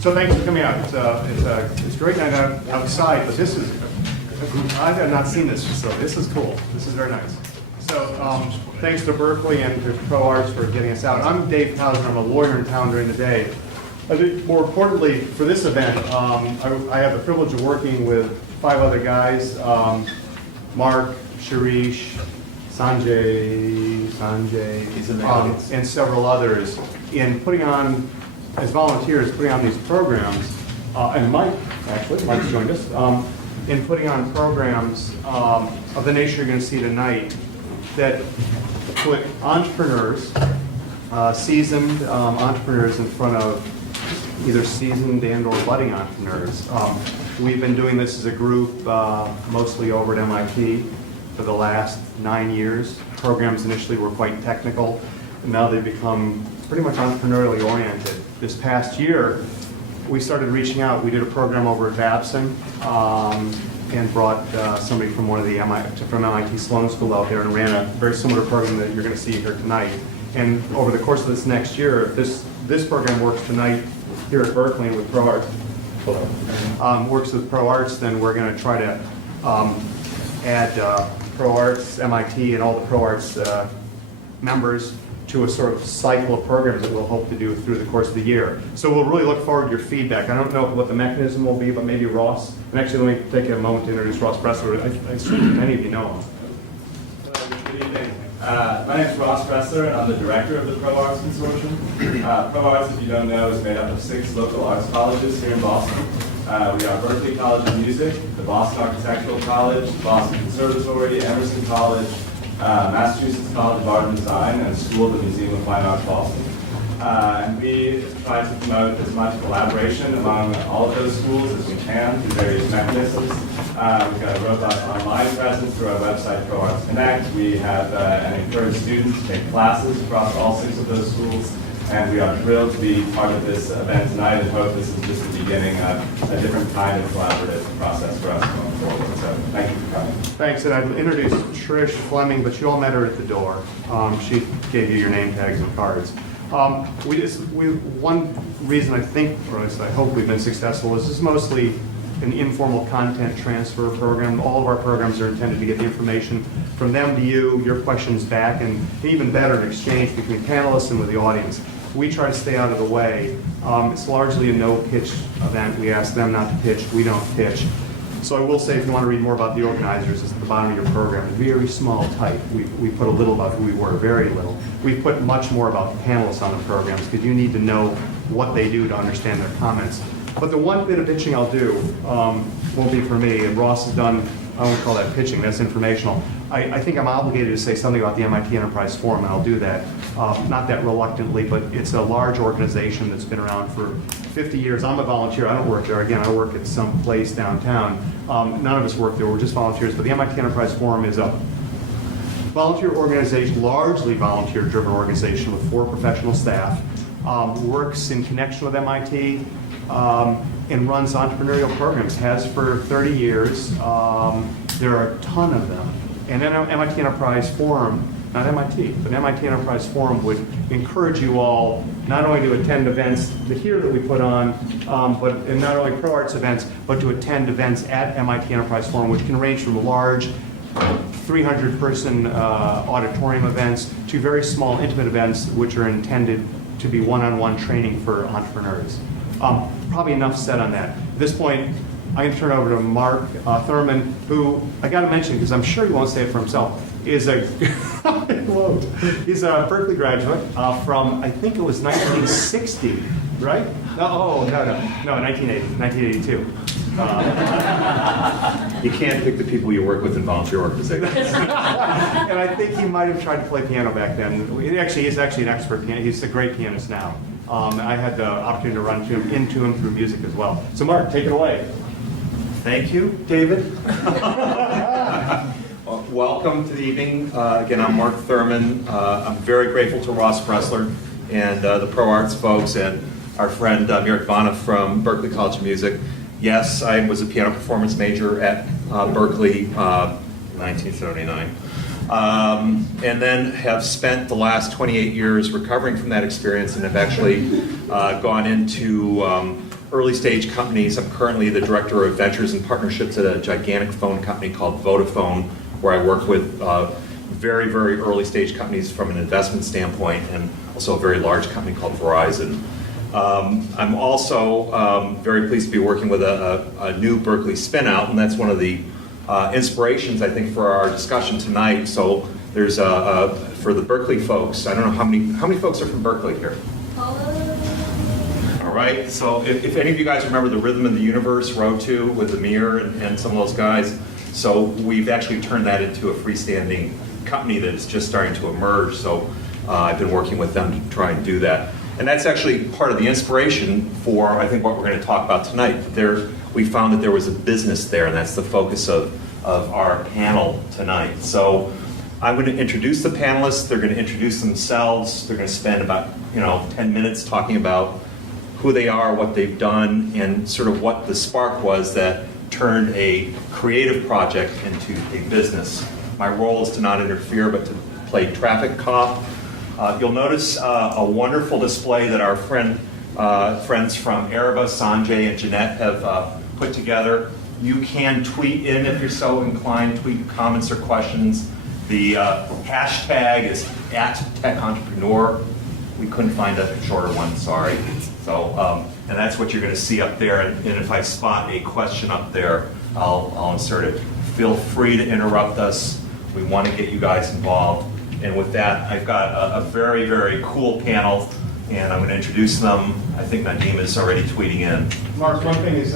So thanks for coming out. It's a great night outside, but this is a group. I have not seen this facility. This is cool. This is very nice. So thanks to Berkeley and to ProArts for getting us out. I'm Dave Towson. I'm a lawyer in town during the day. I think more importantly for this event, I have the privilege of working with 5 other guys, Mark, Shirish, Sanjay, and several others in putting on, as volunteers, putting on these programs, and Mike's joined us, in putting on programs of the nature you're going to see tonight that put entrepreneurs, seasoned entrepreneurs in front of either seasoned and or budding entrepreneurs. We've been doing this as a group mostly over at MIT for the last 9 years. Programs initially were quite technical, and now they've become pretty much entrepreneurially oriented. This past year, we started reaching out. We did a program over at Babson and brought somebody from one of the MIT Sloan School out there and ran a very similar program that you're going to see here tonight. And over the course of this next year, if this program works tonight here at Berkeley and with ProArts, works with ProArts, then we're going to try to add ProArts, MIT, and all the ProArts members to a sort of cycle of programs that we'll hope to do through the course of the year. So we'll really look forward to your feedback. I don't know what the mechanism will be, but maybe Ross. And actually, let me take a moment to introduce Ross Bressler. I assume many of you know him. Good evening. My name is Ross Bressler, and I'm the director of the ProArts Consortium. ProArts, if you don't know, is made up of 6 local arts colleges here in Boston. We are Berkeley College of Music, the Boston Architectural College, the Boston Conservatory, Emerson College, Massachusetts College of Art and Design, and School of the Museum of Fine Arts, Boston. And we try to promote as much collaboration among all of those schools as we can through various mechanisms. We've got a robust online presence through our website, ProArts Connect. We have and encourage students to take classes across all 6 of those schools. And we are thrilled to be part of this event tonight and hope this is just the beginning of a different kind of collaborative process for us going forward. So thank you for coming. Thanks, and I've introduced Trish Fleming, but you all met her at the door. She gave you your name tags and cards. One reason I think, or at least I hope we've been successful, is this is mostly an informal content transfer program. All of our programs are intended to get the information from them to you, your questions back, and even better, an exchange between panelists and with the audience. We try to stay out of the way. It's largely a no-pitch event. We ask them not to pitch. We don't pitch. So I will say, if you want to read more about the organizers, it's at the bottom of your program. Very small type. We put a little about who we were, very little. We put much more about the panelists on the programs, because you need to know what they do to understand their comments. But the one bit of pitching I'll do won't be for me, and Ross has done, I won't call that pitching, that's informational. I think I'm obligated to say something about the MIT Enterprise Forum, and I'll do that. Not that reluctantly, but it's a large organization that's been around for 50 years. I'm a volunteer. I don't work there. Again, I work at some place downtown. None of us work there. We're just volunteers. But the MIT Enterprise Forum is a volunteer organization, largely volunteer-driven organization with 4 professional staff. Works in connection with MIT and runs entrepreneurial programs, has for 30 years. There are a ton of them. And then MIT Enterprise Forum, not MIT, but MIT Enterprise Forum would encourage you all not only to attend events here that we put on, and not only ProArts events, but to attend events at MIT Enterprise Forum, which can range from large 300-person auditorium events to very small, intimate events, which are intended to be one-on-one training for entrepreneurs. Probably enough said on that. At this point, I'm going to turn it over to Mark Thurman, who I got to mention, because I'm sure he won't say it for himself, is he's a Berkeley graduate from, I think it was 1960, right? No, 1982. You can't pick the people you work with in volunteer organizations. And I think he might have tried to play piano back then. He's actually an expert pianist. He's a great pianist now. I had the opportunity to run into him through music as well. So Mark, take it away. Thank you, David. Welcome to the evening. Again, I'm Mark Thurman. I'm very grateful to Ross Bressler and the Pro Arts folks, and our friend Mirek Vana from Berklee College of Music. Yes, I was a piano performance major at Berklee, 1979. And then have spent the last 28 years recovering from that experience and have actually gone into early stage companies. I'm currently the director of ventures and partnerships at a gigantic phone company called Vodafone, where I work with very, very early stage companies from an investment standpoint, and also a very large company called Verizon. I'm also very pleased to be working with a new Berklee spin-out, and that's one of the inspirations, I think, for our discussion tonight. So there's for the Berklee folks, I don't know how many folks are from Berklee here? All right, so if any of you guys remember the Rhythm of the Universe, Row 2 with Levere and some of those guys, so we've actually turned that into a freestanding company that is just starting to emerge. So I've been working with them to try and do that. And that's actually part of the inspiration for, I think, what we're going to talk about tonight. We found that there was a business there, and that's the focus of our panel tonight. So I'm going to introduce the panelists. They're going to introduce themselves. They're going to spend about 10 minutes talking about who they are, what they've done, and sort of what the spark was that turned a creative project into a business. My role is to not interfere, but to play traffic cop. You'll notice a wonderful display that our friends from Erba, Sanjay, and Jeanette have put together. You can tweet in if you're so inclined, tweet comments or questions. The hashtag is @TechEntrepreneur. We couldn't find a shorter one, sorry. So, and that's what you're going to see up there. And if I spot a question up there, I'll insert it. Feel free to interrupt us. We want to get you guys involved. And with that, I've got a very, very cool panel, and I'm going to introduce them. I think Nadeem is already tweeting in. Mark, one thing is,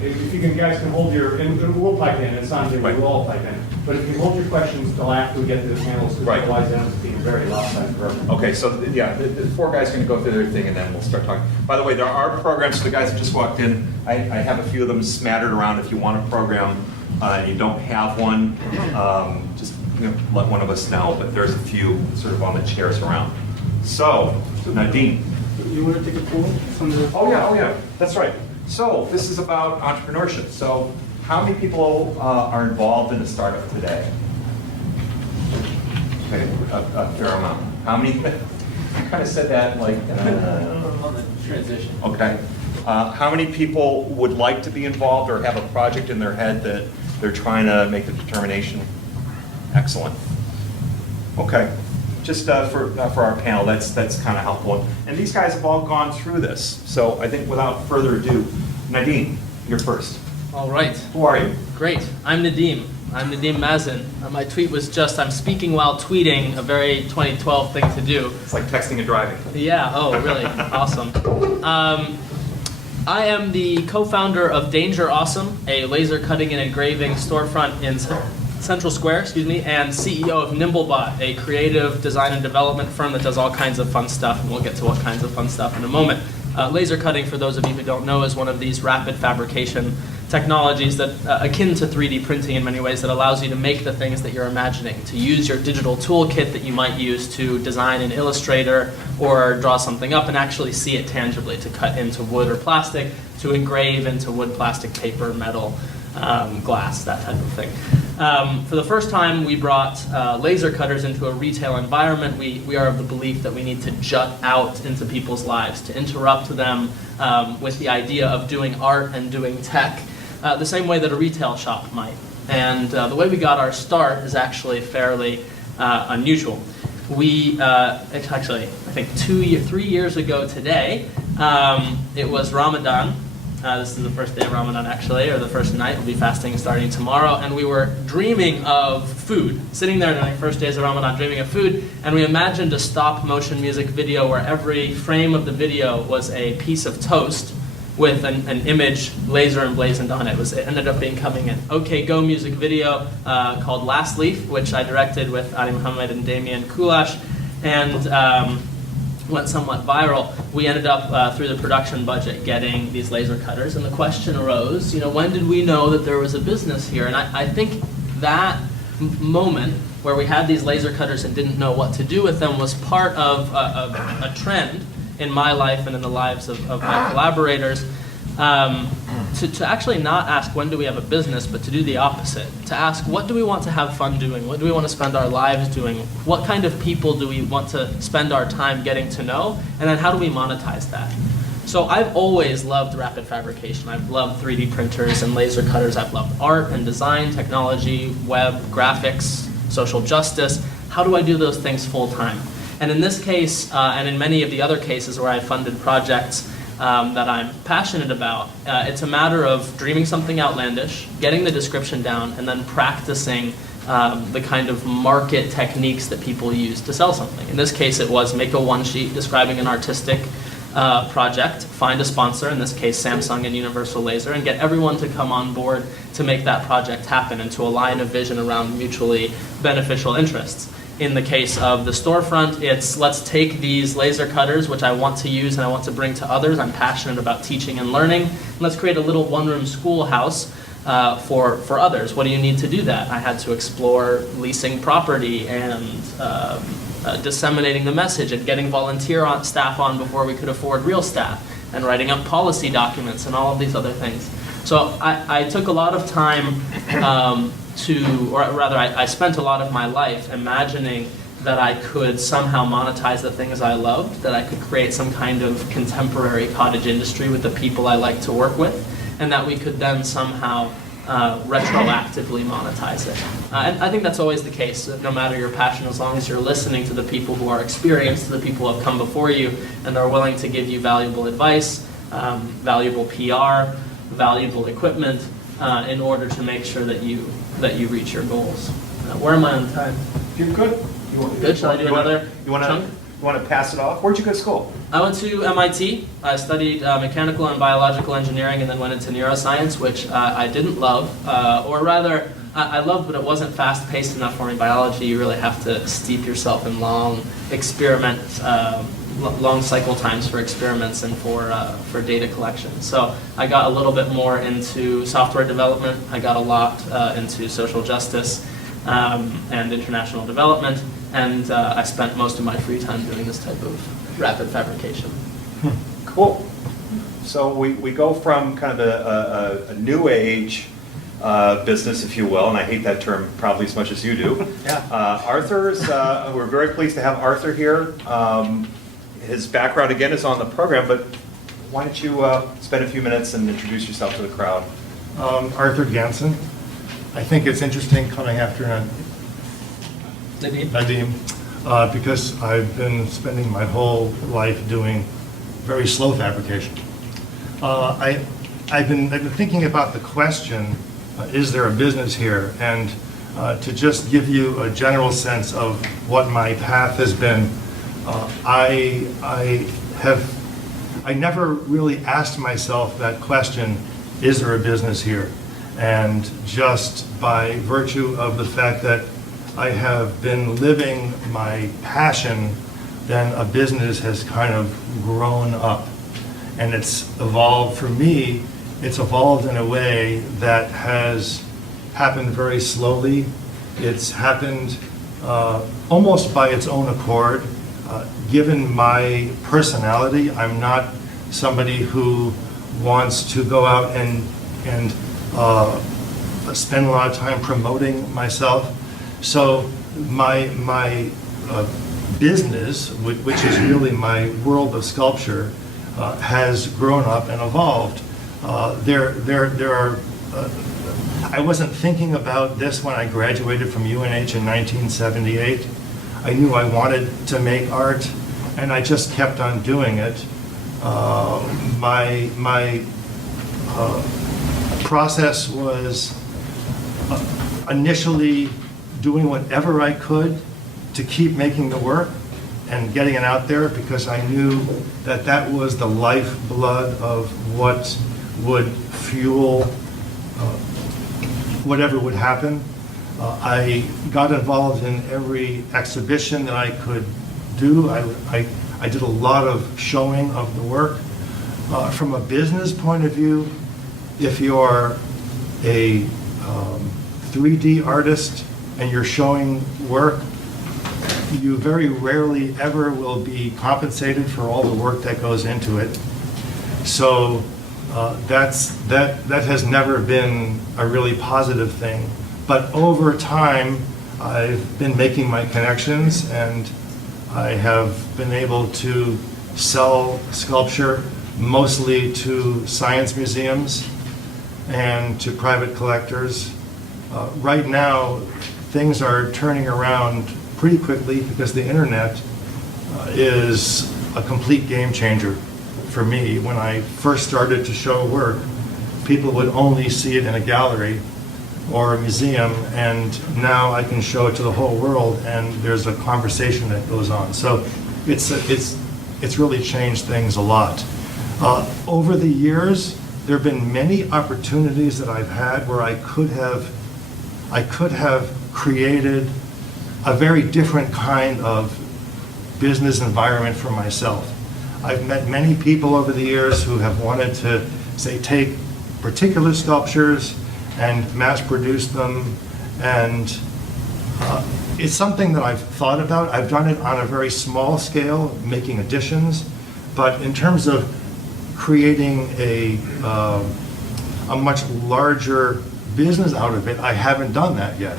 if you guys can hold your, and we'll pipe in, and Sanjay, Right. we'll all pipe in, but if you hold your questions till after we get to the panels, because Right. otherwise it ends up being very lopsided for everyone. Okay, so yeah, the four guys are going to go through their thing, and then we'll start talking. By the way, there are programs for the guys that just walked in. I have a few of them smattered around. If you want a program and you don't have one, just let one of us know. But there's a few sort of on the chairs around. So, Nadeem. You want to take a poll from the... Oh yeah, that's right. So this is about entrepreneurship. So how many people are involved in a startup today? Okay, a fair amount. How many? You kind of said that like... on the transition. Okay. How many people would like to be involved or have a project in their head that they're trying to make the determination? Excellent. Okay. Just for our panel, that's kind of helpful. And these guys have all gone through this. So I think without further ado, Nadeem, you're first. All right. Who are you? Great. I'm Nadeem. I'm Nadeem Mazen. My tweet was just, I'm speaking while tweeting, a very 2012 thing to do. It's like texting and driving. Yeah, oh, really? Awesome. I am the co-founder of Danger Awesome, a laser cutting and engraving storefront in Central Square, and CEO of Nimblebot, a creative design and development firm that does all kinds of fun stuff, and we'll get to what kinds of fun stuff in a moment. Laser cutting, for those of you who don't know, is one of these rapid fabrication technologies that akin to 3D printing in many ways, that allows you to make the things that you're imagining, to use your digital toolkit that you might use to design in Illustrator or draw something up and actually see it tangibly, to cut into wood or plastic, to engrave into wood, plastic, paper, metal, glass, that type of thing. For the first time, we brought laser cutters into a retail environment. We are of the belief that we need to jut out into people's lives, to interrupt them with the idea of doing art and doing tech, the same way that a retail shop might. And the way we got our start is actually fairly unusual. We, actually, I think 3 years ago today, it was Ramadan. This is the first day of Ramadan, actually, or the first night. We'll be fasting starting tomorrow. And we were dreaming of food, sitting there during the first days of Ramadan dreaming of food. And we imagined a stop-motion music video where every frame of the video was a piece of toast with an image laser emblazoned on it. It ended up becoming an OK Go music video called Last Leaf, which I directed with Ali Muhammad and Damian Kulash. And went somewhat viral. We ended up, through the production budget, getting these laser cutters, and the question arose, when did we know that there was a business here? And I think that moment where we had these laser cutters and didn't know what to do with them was part of a trend in my life and in the lives of my collaborators, to actually not ask when do we have a business, but to do the opposite. To ask what do we want to have fun doing? What do we want to spend our lives doing? What kind of people do we want to spend our time getting to know? And then how do we monetize that? So I've always loved rapid fabrication. I've loved 3D printers and laser cutters. I've loved art and design, technology, web, graphics, social justice. How do I do those things full time? And in this case, and in many of the other cases where I funded projects that I'm passionate about, it's a matter of dreaming something outlandish, getting the description down, and then practicing the kind of market techniques that people use to sell something. In this case, it was make a one-sheet describing an artistic project, find a sponsor, in this case Samsung and Universal Laser, and get everyone to come on board to make that project happen and to align a vision around mutually beneficial interests. In the case of the storefront, it's let's take these laser cutters, which I want to use and I want to bring to others. I'm passionate about teaching and learning. And let's create a little one-room schoolhouse for others. What do you need to do that? I had to explore leasing property and disseminating the message and getting volunteer staff on before we could afford real staff, and writing up policy documents and all of these other things. So I took a lot of time I spent a lot of my life imagining that I could somehow monetize the things I loved, that I could create some kind of contemporary cottage industry with the people I like to work with, and that we could then somehow retroactively monetize it. And I think that's always the case, no matter your passion, as long as you're listening to the people who are experienced, to the people who have come before you, and they're willing to give you valuable advice, valuable PR, valuable equipment, in order to make sure that you reach your goals. Where am I on time? You're good. Good. Shall I do another chunk? You want to pass it off? Where'd you go to school? I went to MIT. I studied mechanical and biological engineering and then went into neuroscience, which I didn't love. Or rather, I loved, but it wasn't fast-paced enough for me. Biology, you really have to steep yourself in long experiments, long cycle times for experiments and for data collection. So I got a little bit more into software development. I got a lot into social justice and international development. And I spent most of my free time doing this type of rapid fabrication. Cool. So we go from kind of a new age business, if you will, and I hate that term probably as much as you do. Yeah. We're very pleased to have Arthur here. His background, again, is on the program, but why don't you spend a few minutes and introduce yourself to the crowd? Arthur Ganson. I think it's interesting coming after Nadeem, because I've been spending my whole life doing very slow fabrication. I've been thinking about the question, is there a business here? And to just give you a general sense of what my path has been, I never really asked myself that question, is there a business here? And just by virtue of the fact that I have been living my passion, then a business has kind of grown up. And it's evolved, for me, it's evolved in a way that has happened very slowly. It's happened almost by its own accord. Given my personality, I'm not somebody who wants to go out and spend a lot of time promoting myself. So my business, which is really my world of sculpture, has grown up and evolved. I wasn't thinking about this when I graduated from UNH in 1978. I knew I wanted to make art, and I just kept on doing it. My process was initially doing whatever I could to keep making the work and getting it out there, because I knew that that was the lifeblood of what would fuel whatever would happen. I got involved in every exhibition that I could do. I did a lot of showing of the work. From a business point of view, if you're a 3D artist and you're showing work, you very rarely ever will be compensated for all the work that goes into it. So that has never been a really positive thing. But over time, I've been making my connections, and I have been able to sell sculpture mostly to science museums and to private collectors. Right now, things are turning around pretty quickly because the internet is a complete game changer for me. When I first started to show work, people would only see it in a gallery or a museum, and now I can show it to the whole world, and there's a conversation that goes on. So it's really changed things a lot. Over the years, there have been many opportunities that I've had where I could have created a very different kind of business environment for myself. I've met many people over the years who have wanted to, say, take particular sculptures and mass produce them, and it's something that I've thought about. I've done it on a very small scale, making additions, but in terms of creating a much larger business out of it, I haven't done that yet.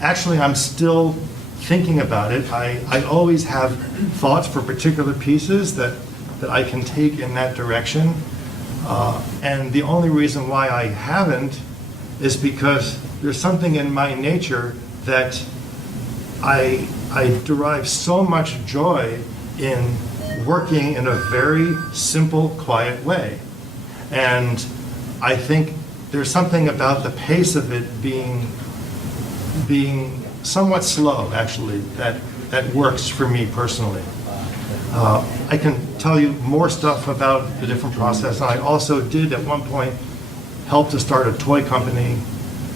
Actually, I'm still thinking about it. I always have thoughts for particular pieces that I can take in that direction. And the only reason why I haven't is because there's something in my nature that I derive so much joy in working in a very simple, quiet way. And I think there's something about the pace of it being somewhat slow, actually, that works for me personally. I can tell you more stuff about the different process. I also did at one point help to start a toy company.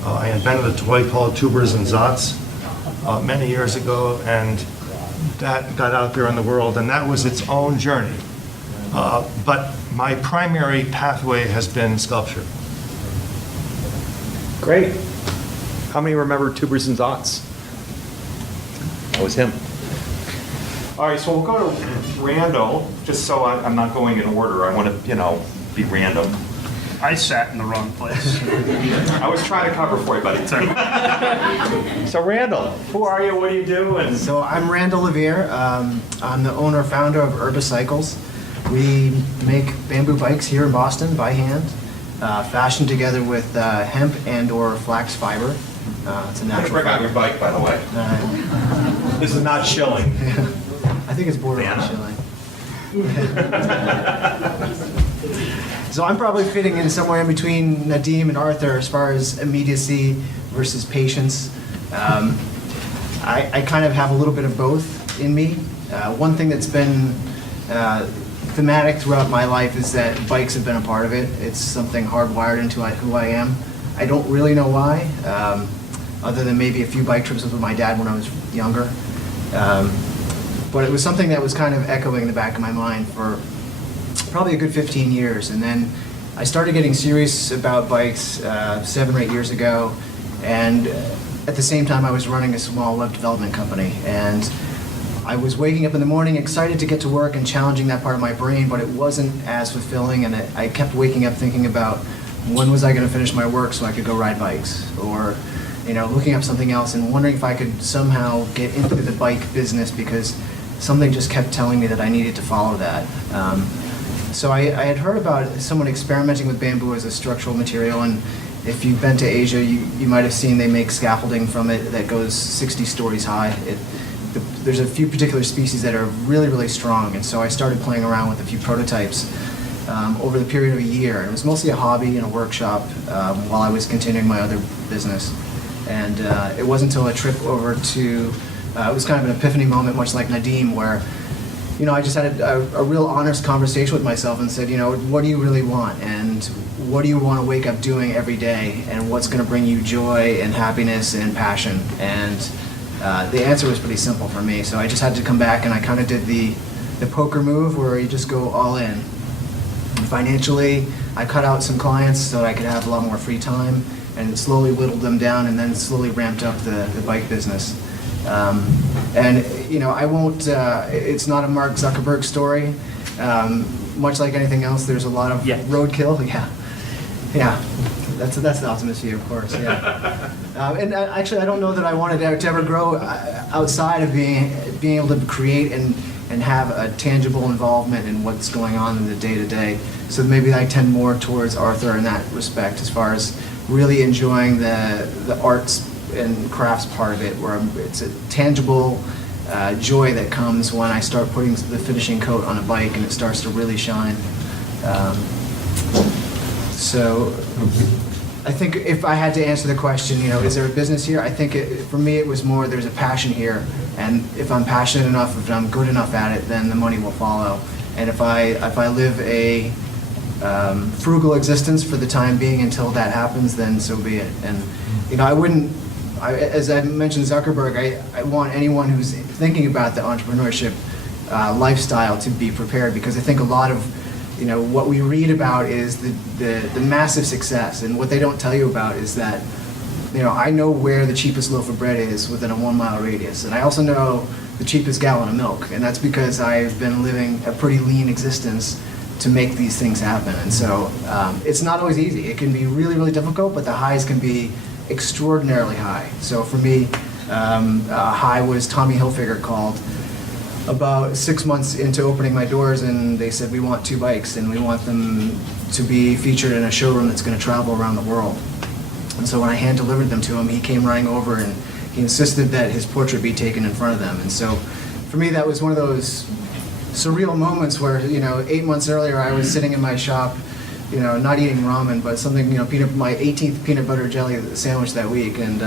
I invented a toy called Tubers and Zots many years ago, and that got out there in the world, and that was its own journey. But my primary pathway has been sculpture. Great. How many remember Tubers and Zots? That was him. All right, so we'll go to Randall, just so I'm not going in order. I want to, be random. I sat in the wrong place. I was trying to cover for you, buddy. So Randall, who are you? What do you do? And So I'm Randall Levere. I'm the owner founder of Erba Cycles. We make bamboo bikes here in Boston by hand, fashioned together with hemp and/or flax fiber. It's a natural bring out fiber. your bike, by the way. This is not shilling. I think it's borderline Banana. chilling. So I'm probably fitting in somewhere in between Nadeem and Arthur as far as immediacy versus patience. I kind of have a little bit of both in me. One thing that's been thematic throughout my life is that bikes have been a part of it. It's something hardwired into who I am. I don't really know why, other than maybe a few bike trips with my dad when I was younger. But it was something that was kind of echoing in the back of my mind for probably a good 15 years. And then I started getting serious about bikes 7 or 8 years ago. And at the same time, I was running a small web development company. And I was waking up in the morning excited to get to work and challenging that part of my brain, but it wasn't as fulfilling. And I kept waking up thinking about when was I going to finish my work so I could go ride bikes, or looking up something else and wondering if I could somehow get into the bike business because something just kept telling me that I needed to follow that. So I had heard about someone experimenting with bamboo as a structural material, and if you've been to Asia, you might have seen they make scaffolding from it that goes 60 stories high. There's a few particular species that are really, really strong, and so I started playing around with a few prototypes over the period of a year. It was mostly a hobby and a workshop while I was continuing my other business. And it wasn't until a trip over to, it was kind of an epiphany moment, much like Nadeem, where I just had a real honest conversation with myself and said, what do you really want? And what do you want to wake up doing every day? And what's going to bring you joy and happiness and passion? And the answer was pretty simple for me. So I just had to come back, and I kind of did the poker move where you just go all in. Financially, I cut out some clients so I could have a lot more free time. and slowly whittled them down, and then slowly ramped up the bike business. And you know, I won't. It's not a Mark Zuckerberg story. Much like anything else, there's a lot of roadkill. Yeah. That's the optimist view, of course. Yeah. And actually, I don't know that I wanted to ever grow outside of being able to create and have a tangible involvement in what's going on in the day-to-day. So maybe I tend more towards Arthur in that respect, as far as really enjoying the arts and crafts part of it, where it's a tangible joy that comes when I start putting the finishing coat on a bike and it starts to really shine. So I think if I had to answer the question, you know, is there a business here? I think for me it was more there's a passion here, and if I'm passionate enough, if I'm good enough at it, then the money will follow. And if I live a frugal existence for the time being until that happens, then so be it. And you know, as I mentioned Zuckerberg, I want anyone who's thinking about the entrepreneurship lifestyle to be prepared, because I think a lot of, you know, what we read about is the massive success, and what they don't tell you about is that, you know, I know where the cheapest loaf of bread is within a 1 mile radius, and I also know the cheapest gallon of milk, and that's because I've been living a pretty lean existence to make these things happen. And so it's not always easy. It can be really, really difficult, but the highs can be extraordinarily high. So for me, a high was Tommy Hilfiger called about 6 months into opening my doors, and they said, we want 2 bikes and we want them to be featured in a showroom that's going to travel around the world. And so when I hand delivered them to him, he came running over and he insisted that his portrait be taken in front of them. And so for me, that was one of those surreal moments where, you know, 8 months earlier I was sitting in my shop, you know, not eating ramen, but something, you know, my 18th peanut butter jelly sandwich that week. And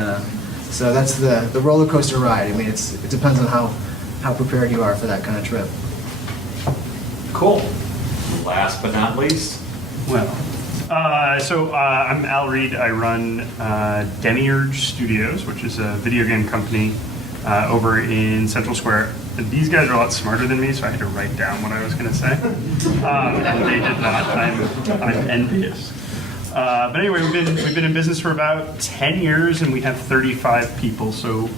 so that's the roller coaster ride. I mean, it depends on how prepared you are for that kind of trip. Cool. Last but not least. Well, I'm Al Reed. I run Demiurge Studios, which is a video game company over in Central Square. And these guys are a lot smarter than me, so I had to write down what I was going to say. And they did not. I'm envious. But anyway, we've been in business for about 10 years, and we have 35 people. So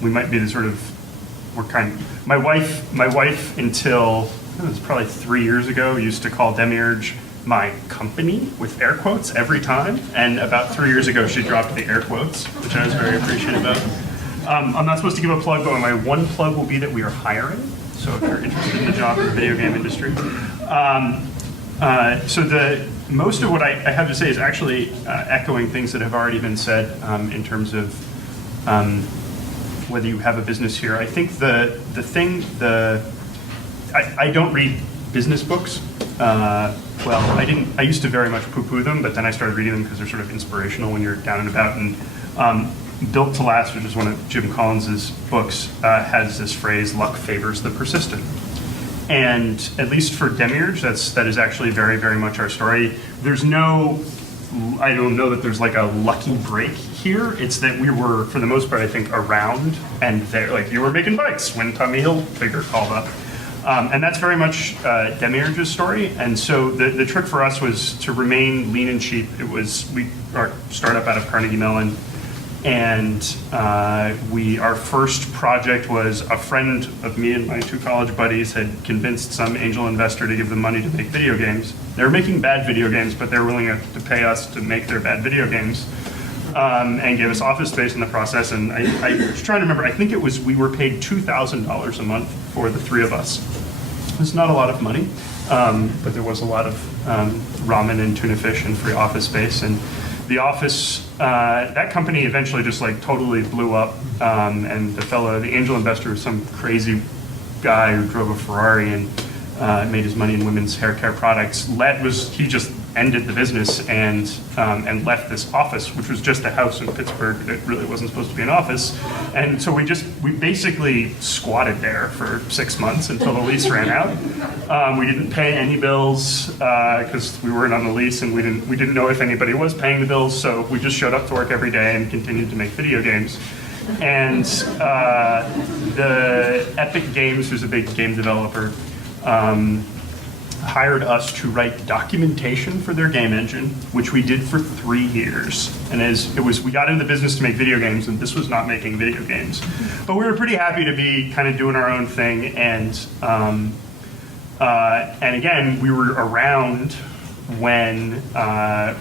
we might be the sort of My wife until it was probably 3 years ago used to call Demiurge my company with air quotes every time, and about 3 years ago she dropped the air quotes, which I was very appreciative of. I'm not supposed to give a plug, but my one plug will be that we are hiring. So if you're interested in the job in the video game industry, most of what I have to say is actually echoing things that have already been said in terms of whether you have a business here. I think I don't read business books. I used to very much poo-poo them, but then I started reading them because they're sort of inspirational when you're down and about. And Built to Last, which is one of Jim Collins's books, has this phrase, luck favors the persistent. And at least for Demiurge, that is actually very, very much our story. I don't know that there's like a lucky break here. It's that we were, for the most part, I think, around and there. Like, you were making bikes when Tommy Hilfiger called up. And that's very much Demiurge's story. And so the trick for us was to remain lean and cheap. Our startup out of Carnegie Mellon. And our first project was a friend of me and my 2 college buddies had convinced some angel investor to give them money to make video games. They were making bad video games, but they were willing to pay us to make their bad video games, and gave us office space in the process. And I was trying to remember, I think we were paid $2,000 a month for the 3 of us. It's not a lot of money, but there was a lot of ramen and tuna fish and free office space. And the office, that company eventually just like totally blew up, and the angel investor, was some crazy guy who drove a Ferrari and made his money in women's hair care products. He just ended the business and left this office, which was just a house in Pittsburgh that really wasn't supposed to be an office. And so we basically squatted there for 6 months until the lease ran out. We didn't pay any bills because we weren't on the lease, and we didn't know if anybody was paying the bills. So we just showed up to work every day and continued to make video games. And the Epic Games, who's a big game developer, hired us to write documentation for their game engine, which we did for 3 years. And we got into the business to make video games, and this was not making video games. But we were pretty happy to be kind of doing our own thing. And again, we were around when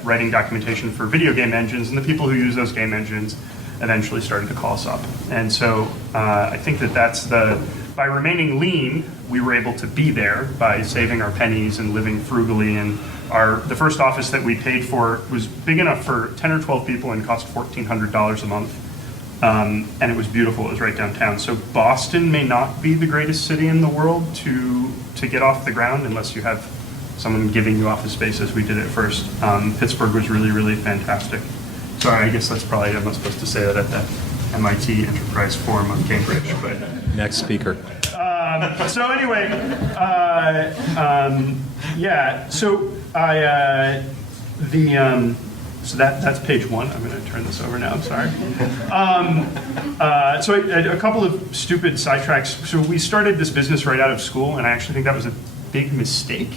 writing documentation for video game engines, and the people who use those game engines eventually started to call us up. And so I think by remaining lean, we were able to be there by saving our pennies and living frugally. And the first office that we paid for was big enough for 10 or 12 people and cost $1,400 a month. And it was beautiful. It was right downtown. So Boston may not be the greatest city in the world to get off the ground unless you have someone giving you office space as we did at first. Pittsburgh was really, really fantastic. Sorry, I guess I'm not supposed to say that at the MIT Enterprise Forum on Cambridge, but. Next speaker. So anyway, yeah. So so that's page 1. I'm going to turn this over now. I'm sorry. So a couple of stupid sidetracks. So we started this business right out of school, and I actually think that was a big mistake.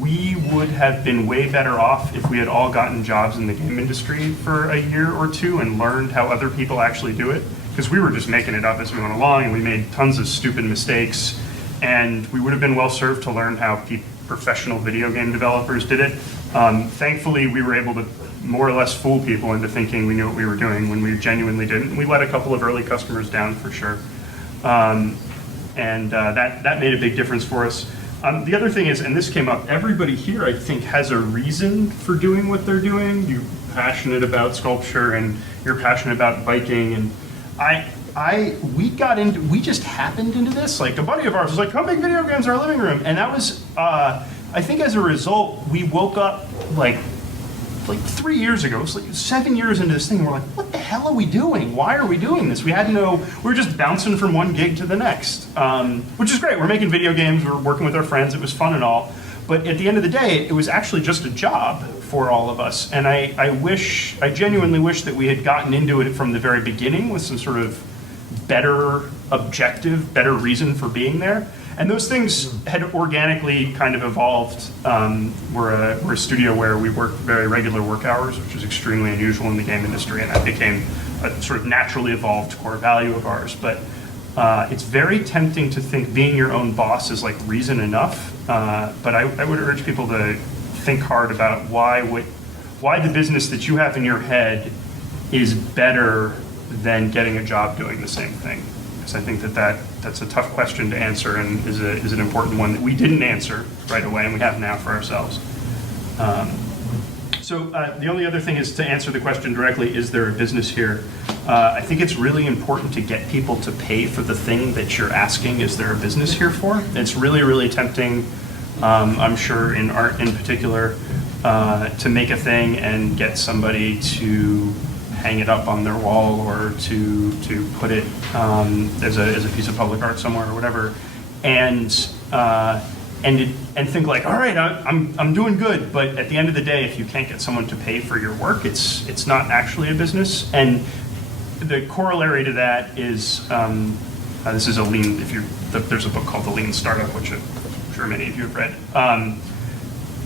We would have been way better off if we had all gotten jobs in the game industry for a year or two and learned how other people actually do it. Because we were just making it up as we went along, and we made tons of stupid mistakes. And we would have been well served to learn how professional video game developers did it. Thankfully, we were able to more or less fool people into thinking we knew what we were doing when we genuinely didn't. We let a couple of early customers down for sure. That made a big difference for us. The other thing is, and this came up, everybody here, I think, has a reason for doing what they're doing. You're passionate about sculpture, and you're passionate about biking, and we just happened into this. Like, a buddy of ours was like, come make video games in our living room. And that was, I think as a result, we woke up like 3 years ago, it's like 7 years into this thing, and we're like, what the hell are we doing? Why are we doing this? We were just bouncing from one gig to the next, which is great. We're making video games, we're working with our friends, it was fun and all. But at the end of the day, it was actually just a job for all of us. And I genuinely wish that we had gotten into it from the very beginning with some sort of better objective, better reason for being there. And those things had organically kind of evolved. We're a studio where we work very regular work hours, which is extremely unusual in the game industry, and that became a sort of naturally evolved core value of ours. But it's very tempting to think being your own boss is like reason enough. But I would urge people to think hard about why the business that you have in your head is better than getting a job doing the same thing. Because I think that's a tough question to answer, and is an important one that we didn't answer right away, and we have now for ourselves. So the only other thing is to answer the question directly, is there a business here? I think it's really important to get people to pay for the thing that you're asking, is there a business here for? It's really, really tempting, I'm sure in art in particular, to make a thing and get somebody to hang it up on their wall or to put it as a piece of public art somewhere or whatever, and think like, all right, I'm doing good. But at the end of the day, if you can't get someone to pay for your work, it's not actually a business. And the corollary to that is this is a lean. There's a book called The Lean Startup, which I'm sure many of you have read.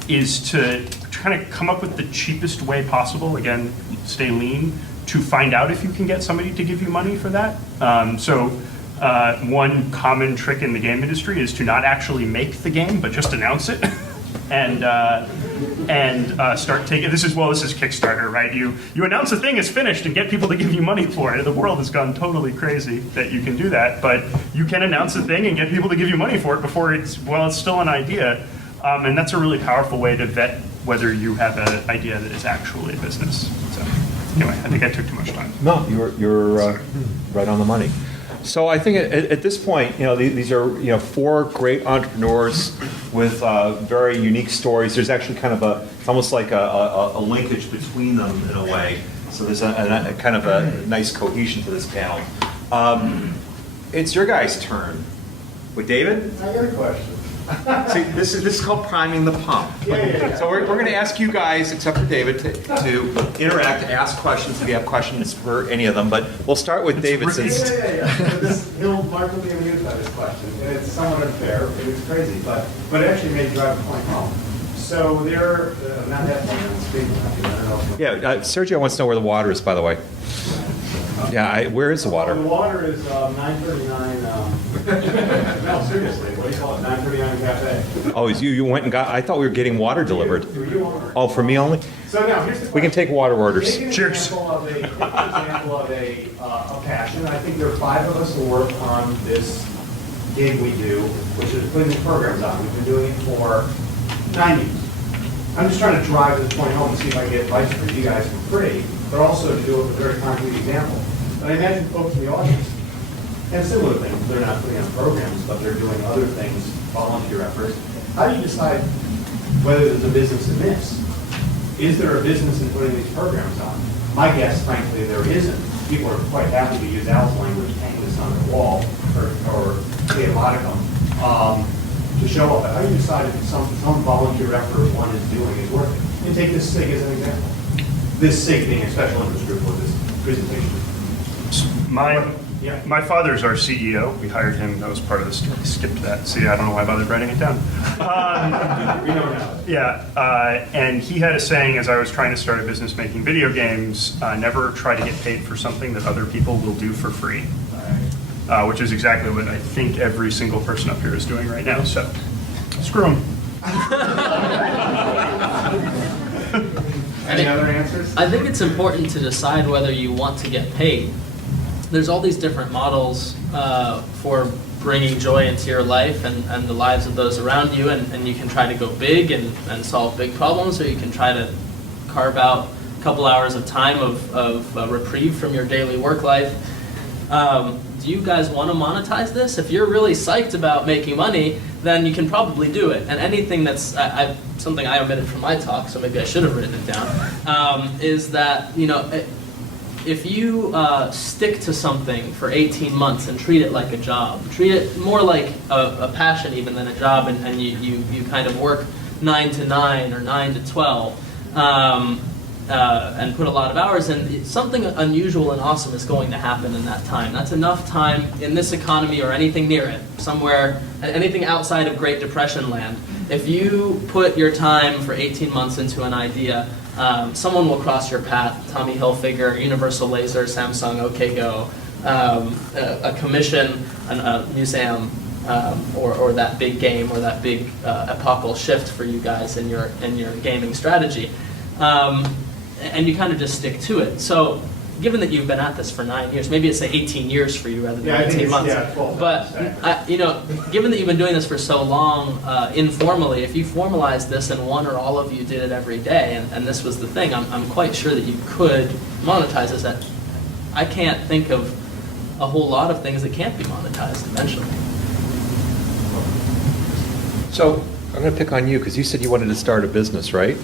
Is to kind of come up with the cheapest way possible, again, stay lean, to find out if you can get somebody to give you money for that. One common trick in the game industry is to not actually make the game, but just announce it and start taking, this is Kickstarter, right? You announce a thing is finished and get people to give you money for it. The world has gone totally crazy that you can do that, but you can announce a thing and get people to give you money for it before it's still an idea. And that's a really powerful way to vet whether you have an idea that is actually a business. So anyway, I think I took too much time. No, you're right on the money. So I think at this point, these are 4 great entrepreneurs with very unique stories. There's actually kind of it's almost like a linkage between them in a way. So there's a kind of a nice cohesion to this panel. It's your guys' turn. With David? I got a question. See, this is called priming the pump. So we're going to ask you guys, except for David, to interact, ask questions if you have questions for any of them. But we'll start with David since. He'll mark with me amused by this question, and it's somewhat unfair. It was crazy, but it actually made drive a point home. So they're not that big. I don't know. Yeah, Sergio wants to know where the water is, by the way. Yeah, where is the water? The water is 939. No, seriously, what do you call it? 939 Cafe. Oh, you went and got. I thought we were getting water delivered. For you only. Oh, for me only? So now here's the question. We can take water orders. Take an Cheers. example of a passion. I think there are 5 of us who work on this gig we do, which is putting these programs on. We've been doing it for 9 years. I'm just trying to drive this point home and see if I can get advice for you guys for free, but also to do it with a very concrete example. But I imagine folks in the audience have similar things. They're not putting on programs, but they're doing other things, volunteer efforts. How do you decide whether there's a business in this? Is there a business in putting these programs on? My guess, frankly, there isn't. People are quite happy to use Al's language, hang this on their wall, or create a modicum to show up. How do you decide if some volunteer effort one is doing is worth it? And take this SIG as an example. This SIG being a special interest group for this presentation. My father's our CEO. We hired him. That was part of the story. Skipped that. See, I don't know why I bothered writing it down. We don't know. Yeah, and he had a saying as I was trying to start a business making video games, never try to get paid for something that other people will do for free. Which is exactly what I think every single person up here is doing right now. So, screw them. Any other answers? I think it's important to decide whether you want to get paid. There's all these different models for bringing joy into your life and the lives of those around you, and you can try to go big and solve big problems, or you can try to carve out a couple hours of time of reprieve from your daily work life. Do you guys want to monetize this? If you're really psyched about making money, then you can probably do it. And anything that's something I omitted from my talk, so maybe I should have written it down, is that if you stick to something for 18 months and treat it like a job, treat it more like a passion even than a job, and you kind of work 9 to 9 or 9 to 12. And put a lot of hours in, something unusual and awesome is going to happen in that time. That's enough time in this economy or anything near it, somewhere, anything outside of Great Depression land. If you put your time for 18 months into an idea, someone will cross your path. Tommy Hilfiger, Universal Laser, Samsung, OK Go, a commission, a museum, or that big game or that big epochal shift for you guys in your gaming strategy. And you kind of just stick to it. So, given that you've been at this for 9 years, maybe it's 18 years for you rather than 18 months. 12 but given that you've been doing this for so long, informally, if you formalized this and one or all of you did it every day, and this was the thing, I'm quite sure that you could monetize this. I can't think of a whole lot of things that can't be monetized eventually. So I'm going to pick on you because you said you wanted to start a business, right?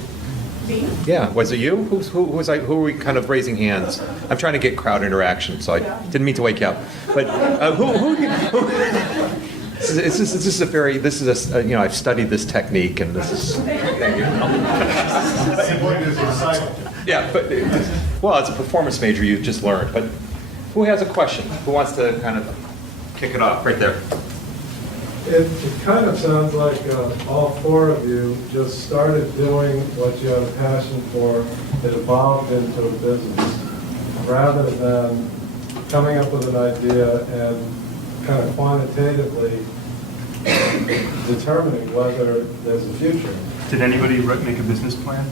Me? Yeah, was it you? Who were we kind of raising hands? I'm trying to get crowd interaction, so I didn't mean to wake you up. But I've studied this technique, and this is. Yeah, but well, it's a performance major you just learned. But who has a question? Who wants to kind of kick it off right there? It kind of sounds like all 4 of you just started doing what you have a passion for. It evolved into a business rather than coming up with an idea and kind of quantitatively determining whether there's a future. Did anybody make a business plan?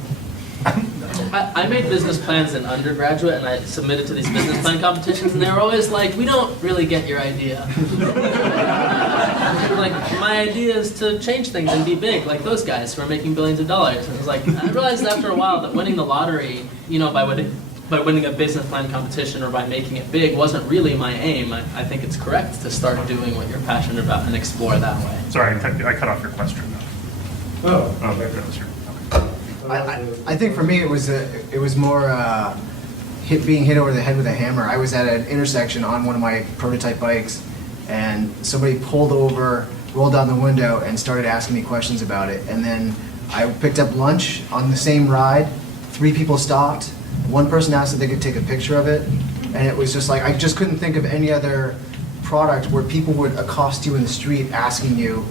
I made business plans in undergraduate, and I submitted to these business plan competitions, and they were always like, we don't really get your idea. Like, my idea is to change things and be big, like those guys who are making billions of dollars. And I was like, I realized after a while that winning the lottery, by winning a business plan competition or by making it big wasn't really my aim. I think it's correct to start doing what you're passionate about and explore that way. Sorry, I cut off your question, though. Oh, that was your. I think for me it was more being hit over the head with a hammer. I was at an intersection on one of my prototype bikes, and somebody pulled over rolled down the window and started asking me questions about it. And then I picked up lunch on the same ride. 3 people stopped. One person asked if they could take a picture of it. And it was just like, I just couldn't think of any other product where people would accost you in the street asking you,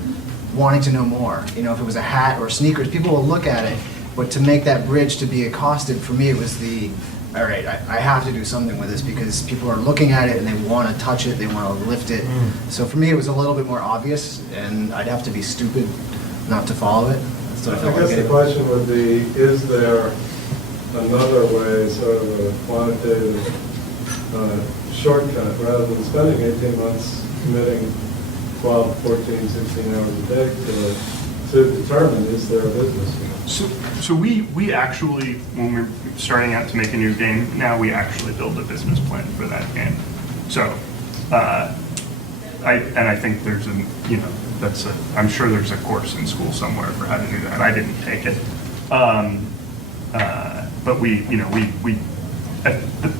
wanting to know more. You know, if it was a hat or sneakers, people will look at it. But to make that bridge to be accosted, for me, it was all right, I have to do something with this because people are looking at it and they want to touch it, they want to lift it. So for me, it was a little bit more obvious, and I'd have to be stupid not to follow it. So I guess the question would be, is there another way, sort of a quantitative shortcut, rather than spending 18 months committing 12, 14, 16 hours a day to determine, is there a business here? So we actually, when we're starting out to make a new game, now we actually build a business plan for that game. So, I think there's I'm sure there's a course in school somewhere for how to do that. I didn't take it. But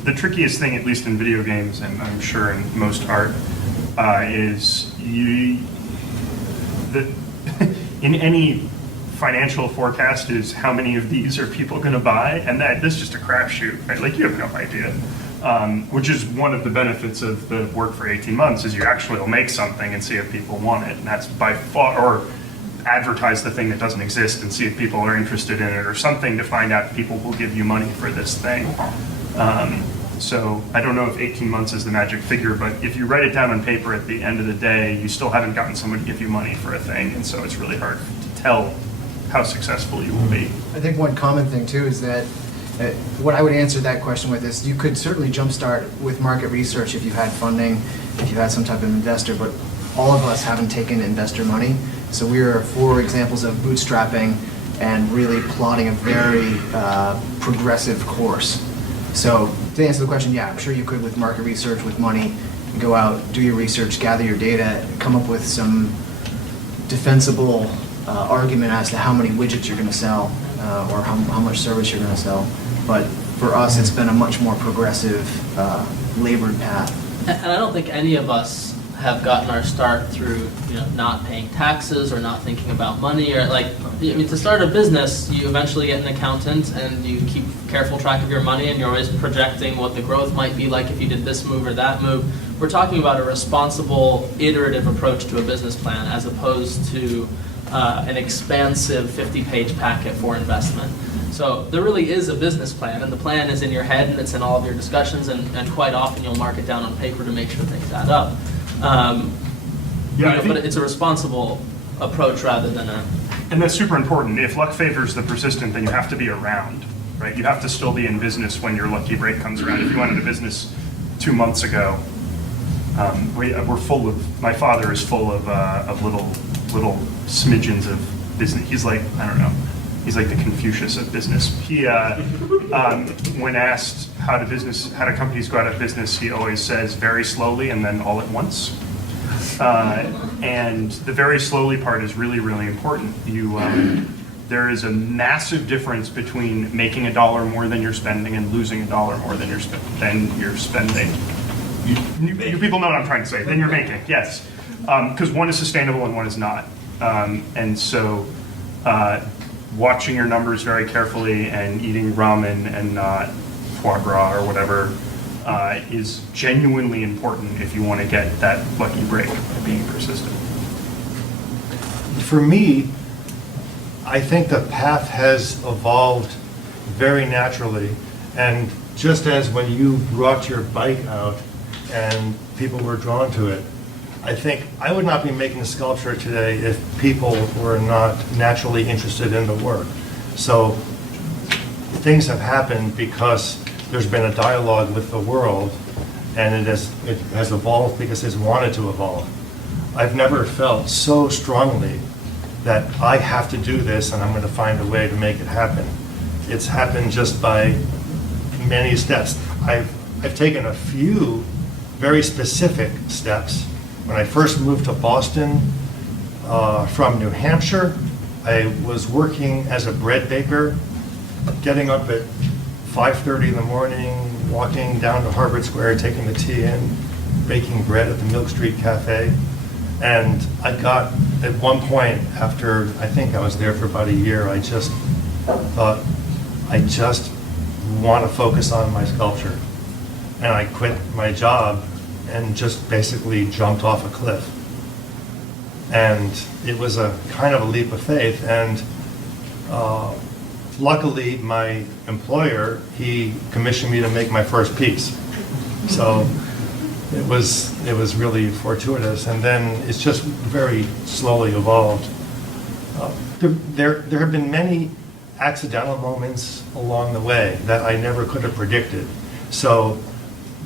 the trickiest thing, at least in video games, and I'm sure in most art, is in any financial forecast is how many of these are people going to buy, and that's just a crapshoot, right? Like, you have no idea. Which is one of the benefits of the work for 18 months, is you actually will make something and see if people want it, and that's by far, or advertise the thing that doesn't exist and see if people are interested in it, or something to find out if people will give you money for this thing. So I don't know if 18 months is the magic figure, but if you write it down on paper at the end of the day, you still haven't gotten someone to give you money for a thing, and so it's really hard to tell how successful you will be. I think one common thing too is that what I would answer that question with is you could certainly jumpstart with market research if you had funding, if you had some type of investor, but all of us haven't taken investor money. So we are 4 examples of bootstrapping and really plotting a very progressive course. So to answer the question, yeah, I'm sure you could with market research, with money, go out, do your research, gather your data, come up with some defensible argument as to how many widgets you're going to sell or how much service you're going to sell. But for us, it's been a much more progressive, labored path. And I don't think any of us have gotten our start through, not paying taxes or not thinking about money, or to start a business, you eventually get an accountant and you keep careful track of your money, and you're always projecting what the growth might be like if you did this move or that move. We're talking about a responsible, iterative approach to a business plan as opposed to an expansive 50-page packet for investment. So there really is a business plan, and the plan is in your head and it's in all of your discussions, and quite often you'll mark it down on paper to make sure things add up. But it's a responsible approach rather than a... And that's super important. If luck favors the persistent, then you have to be around, right? You have to still be in business when your lucky break comes around. If you went into business 2 months ago, we're full of... My father is full of little smidgens of business. He's like, I don't know, he's like the Confucius of business. He, when asked how do companies go out of business, he always says very slowly and then all at once. And the very slowly part is really, really important. There is a massive difference between making $1 more than you're spending and losing $1 more than you're spending. You people know what I'm trying to say. Then you're making, yes. Because one is sustainable and one is not. And so watching your numbers very carefully and eating ramen and not foie gras or whatever is genuinely important if you want to get that lucky break of being persistent. For me, I think the path has evolved very naturally. And just as when you brought your bike out and people were drawn to it, I think I would not be making Sculptor today if people were not naturally interested in the work. So things have happened because there's been a dialogue with the world, and it has evolved because it's wanted to evolve. I've never felt so strongly that I have to do this and I'm going to find a way to make it happen. It's happened just by many steps. I've taken a few very specific steps. When I first moved to Boston from New Hampshire, I was working as a bread baker, getting up at 5:30 in the morning, walking down to Harvard Square, taking the tea in, baking bread at the Milk Street Cafe. And I got at one point, after I think I was there for about a year, I just thought, I just want to focus on my sculpture. And I quit my job and just basically jumped off a cliff. And it was a kind of a leap of faith. And luckily, my employer, he commissioned me to make my first piece. So it was really fortuitous. And then it's just very slowly evolved. There have been many accidental moments along the way that I never could have predicted. So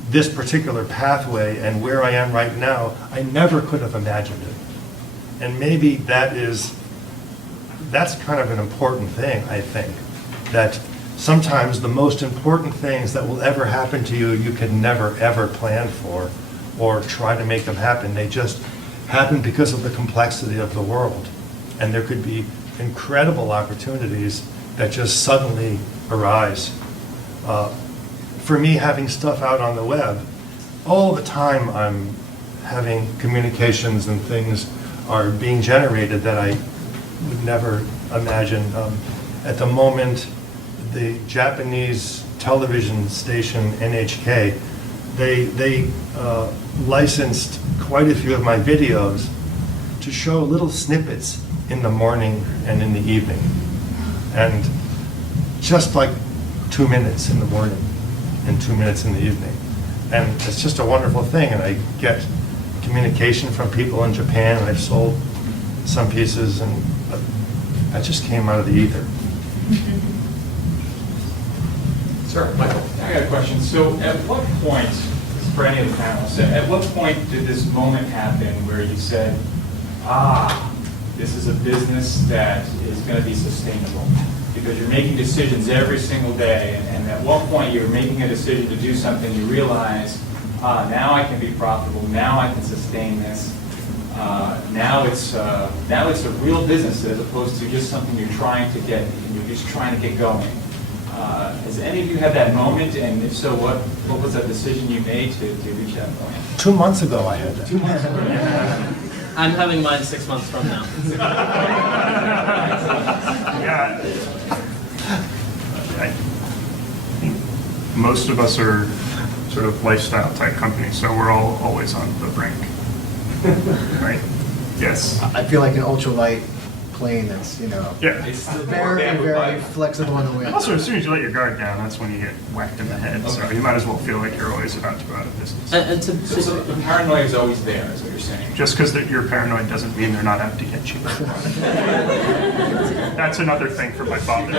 this particular pathway and where I am right now, I never could have imagined it. And maybe that's kind of an important thing, I think, that sometimes the most important things that will ever happen to you, you can never, ever plan for or try to make them happen. They just happen because of the complexity of the world. And there could be incredible opportunities that just suddenly arise. For me, having stuff out on the web, all the time I'm having communications and things are being generated that I would never imagine. At the moment, the Japanese television station NHK, they licensed quite a few of my videos to show little snippets in the morning and in the evening. And just like 2 minutes in the morning and 2 minutes in the evening. And it's just a wonderful thing. And I get communication from people in Japan. I've sold some pieces, and that just came out of the ether. Sir, Michael. I got a question. So at what point, this is for any of the panelists, at what point did this moment happen where you said, this is a business that is going to be sustainable? Because you're making decisions every single day, and at one point you're making a decision to do something, you realize, now I can be profitable, now I can sustain this, now it's a real business as opposed to just something you're trying to get, you're just trying to get going. Has any of you had that moment, and if so, what was that decision you made to reach that point? 2 months ago I had that. 2 months ago. I'm having mine 6 months from now. Yeah. I think most of us are sort of lifestyle type companies, so we're all always on the brink. Right? Yes. I feel like an ultralight plane that's, Yeah. very flexible on the wing. Also, as soon as you let your guard down, that's when you get whacked in the head. So you might as well feel like you're always about to go out of business. And So the paranoia is always there, is what you're saying. Just because you're paranoid doesn't mean they're not out to get you. That's another thing for my father.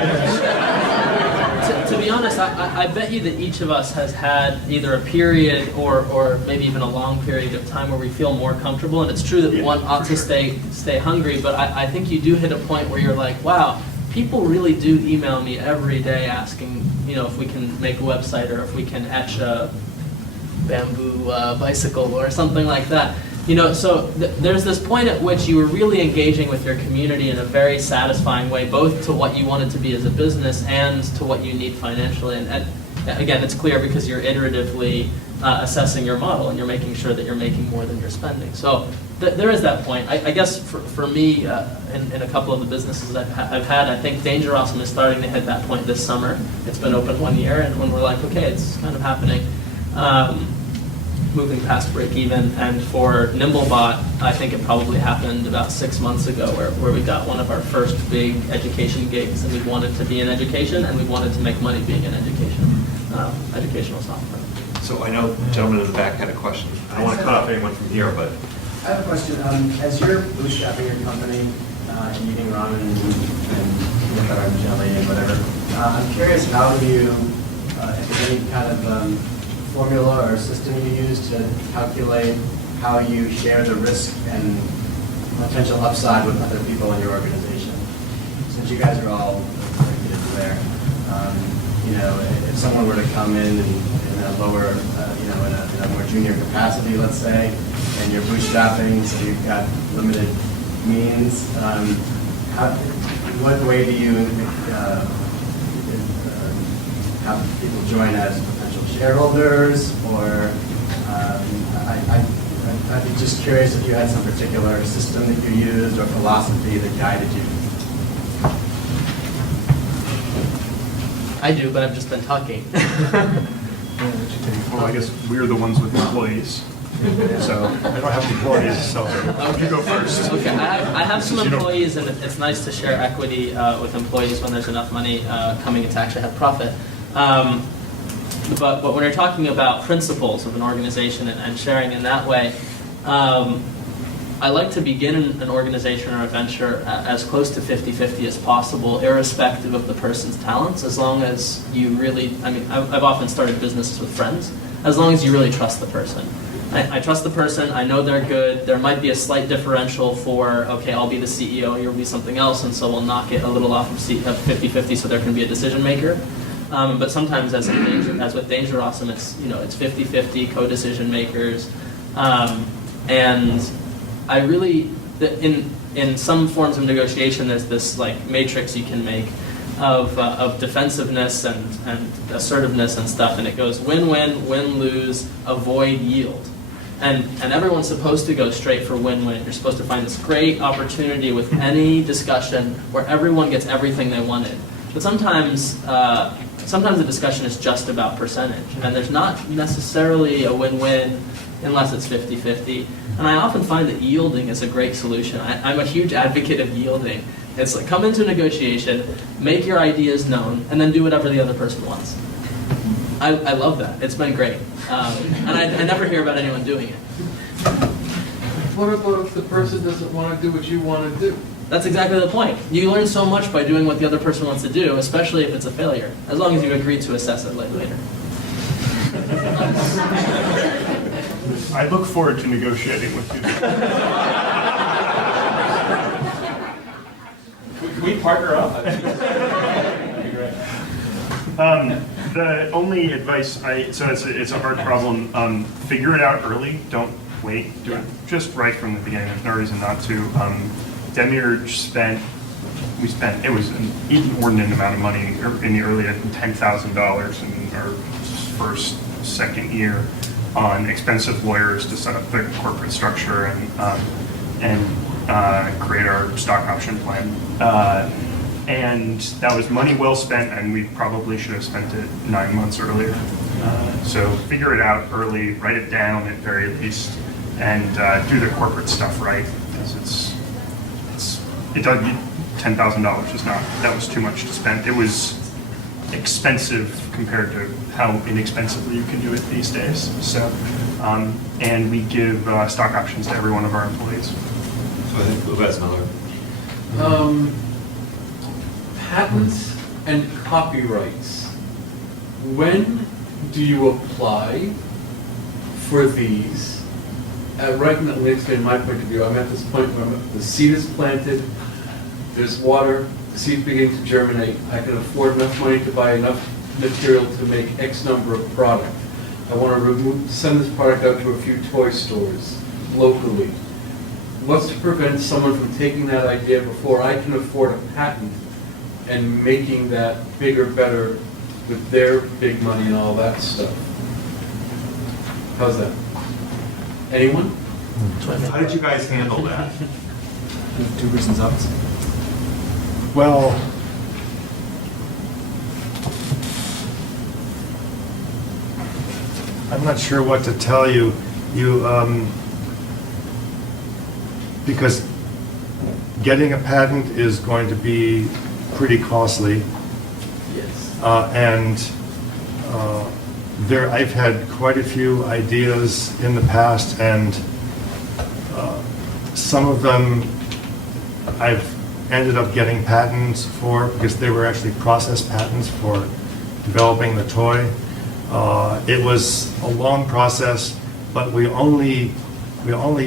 to be honest, I bet you that each of us has had either a period or maybe even a long period of time where we feel more comfortable. And it's true that one ought to stay hungry, but I think you do hit a point where you're like, wow, people really do email me every day asking, if we can make a website or if we can etch a bamboo bicycle or something like that. So there's this point at which you were really engaging with your community in a very satisfying way, both to what you wanted to be as a business and to what you need financially. And again, it's clear because you're iteratively assessing your model and you're making sure that you're making more than you're spending. So there is that point. I guess for me, in a couple of the businesses I've had, I think Danger Awesome is starting to hit that point this summer. It's been open 1 year, and when we're like, okay, it's kind of happening. Moving past break even, and for Nimblebot, I think it probably happened about 6 months ago where we got one of our first big education gigs, and we wanted to be in education and we wanted to make money being in education, educational software. So I know the gentleman in the back had a question. I don't want to cut off anyone from here, but I have a question. As you're bootstrapping your company and eating ramen and peanut butter and jelly and whatever, I'm curious how you, if there's any kind of formula or system you use to calculate how you share the risk and potential upside with other people in your organization. Since you guys are all there, if someone were to come in a lower, in a more junior capacity, let's say, and you're bootstrapping, so you've got limited means, what way do you have people join as potential shareholders, or I'd be just curious if you had some particular system that you used or philosophy that guided you. I do, but I've just been talking. Well, I guess we're the ones with employees. So I don't have employees, so. you go first. Okay, I have some employees, and it's nice to share equity with employees when there's enough money coming in to actually have profit. But when you're talking about principles of an organization and sharing in that way, I like to begin an organization or a venture as close to 50-50 as possible, irrespective of the person's talents, as long as you really, I've often started businesses with friends, as long as you really trust the person. I trust the person, I know they're good, there might be a slight differential for, okay, I'll be the CEO, you'll be something else, and so we'll knock it a little off of 50-50 so there can be a decision maker. But sometimes, as with Danger Awesome, it's 50-50 co-decision makers, and I really, in some forms of negotiation, there's this like matrix you can make of defensiveness and assertiveness and stuff, and it goes win-win, win-lose, avoid yield. And everyone's supposed to go straight for win-win. You're supposed to find this great opportunity with any discussion where everyone gets everything they wanted. But sometimes the discussion is just about percentage, and there's not necessarily a win-win unless it's 50-50. And I often find that yielding is a great solution. I'm a huge advocate of yielding. It's like come into a negotiation, make your ideas known, and then do whatever the other person wants. I love that. It's been great. And I never hear about anyone doing it. What about if the person doesn't want to do what you want to do? That's exactly the point. You learn so much by doing what the other person wants to do, especially if it's a failure, as long as you agree to assess it later. I look forward to negotiating with you. Can we partner up? That'd be great. The only advice so it's a hard problem. Figure it out early. Don't wait. Do it just right from the beginning. There's no reason not to. Demiurge it was an inordinate amount of money in the early $10,000 in our second year on expensive lawyers to set up the corporate structure and create our stock option plan. And that was money well spent, and we probably should have spent it 9 months earlier. So figure it out early, write it down at very least, and do the corporate stuff right, because $10,000 is not, that was too much to spend. It was expensive compared to how inexpensively you can do it these days. So, and we give stock options to every one of our employees. So I think Lou has another. Patents and copyrights. When do you apply for these? Right now, let me explain my point of view. I'm at this point where the seed is planted, there's water, the seed's beginning to germinate. I can afford enough money to buy enough material to make X number of product. I want to send this product out to a few toy stores locally. What's to prevent someone from taking that idea before I can afford a patent and making that bigger, better with their big money and all that stuff? How's that? Anyone? How did you guys handle that? 2 reasons up. Well, I'm not sure what to tell you. Because getting a patent is going to be pretty costly. Yes. I've had quite a few ideas in the past, and some of them I've ended up getting patents for because they were actually process patents for developing the toy. It was a long process, but we only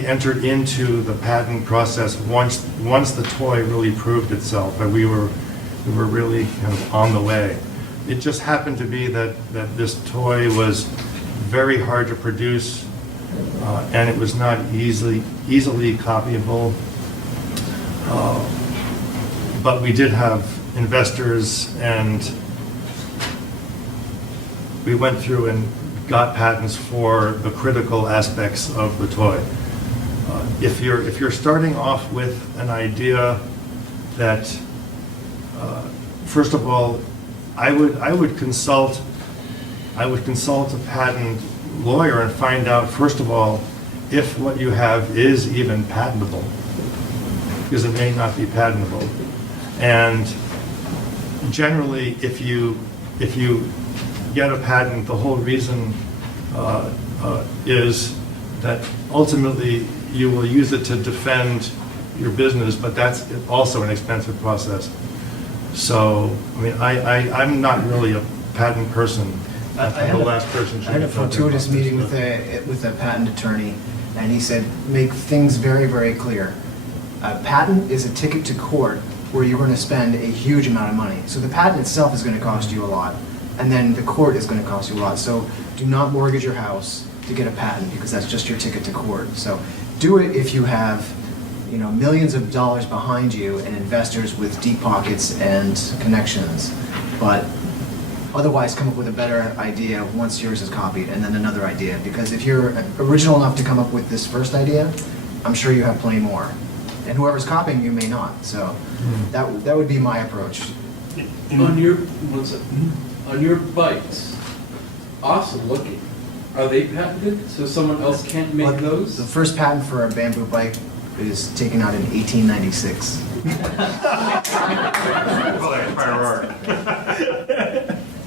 entered into the patent process once the toy really proved itself, and we were really kind of on the way. It just happened to be that this toy was very hard to produce, and it was not easily copyable. But we did have investors, and we went through and got patents for the critical aspects of the toy. If you're starting off with an idea that, first of all, I would consult a patent lawyer and find out, first of all, if what you have is even patentable, because it may not be patentable. And generally, if you get a patent, the whole reason is that ultimately you will use it to defend your business, but that's also an expensive process. So, I mean, I'm not really a patent person. I The last person had a fortuitous meeting with a patent attorney, and he said, make things very, very clear. A patent is a ticket to court where you're going to spend a huge amount of money. So the patent itself is going to cost you a lot, and then the court is going to cost you a lot. So do not mortgage your house to get a patent, because that's just your ticket to court. So do it if you have, you know, millions of dollars behind you and investors with deep pockets and connections. But otherwise, come up with a better idea once yours is copied, and then another idea. Because if you're original enough to come up with this first idea, I'm sure you have plenty more. And whoever's copying you may not. So that would be my approach. On your bikes, awesome looking. Are they patented so someone else can't make those? The first patent for a bamboo bike is taken out in 1896.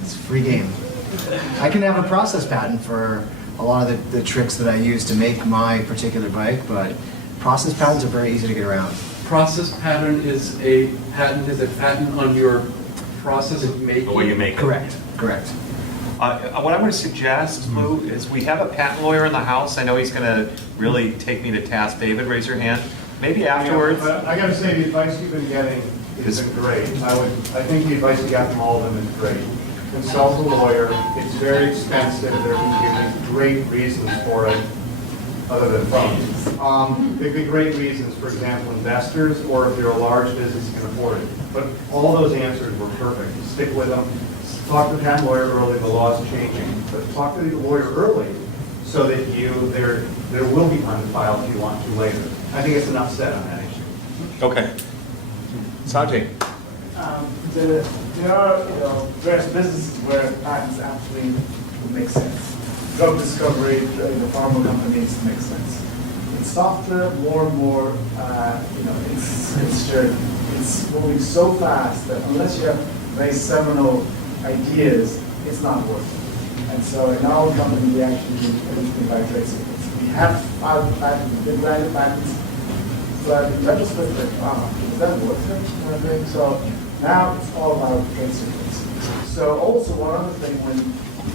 It's free game. I can have a process patent for a lot of the tricks that I use to make my particular bike, but process patents are very easy to get around. Process patent is a patent on your process of making? The way you make it. Correct, correct. What I'm going to suggest, Lou, is we have a patent lawyer in the house. I know he's going to really take me to task. David, raise your hand. Maybe afterwards. But I got to say, the advice you've been getting has been great. I think the advice you got from all of them is great. Consult a lawyer. It's very expensive. There can be great reasons for it, other than funds. There'd be great reasons, for example, investors, or if you're a large business, you can afford it. But all those answers were perfect. Stick with them. Talk to the patent lawyer early. The law is changing, but talk to the lawyer early so that there will be time to file if you want to later. I think it's enough said on that issue. Okay. Sanjay. There are various businesses where patents actually would make sense. Drug discovery, pharma companies make sense. In software, more and more, it's moving so fast that unless you have very seminal ideas, it's not working. And so in our company, we actually do everything by trade secrets. We have filed patents, we've been granted patents, but in retrospect, is that worth it? So now it's all about trade secrets. So also one other thing, when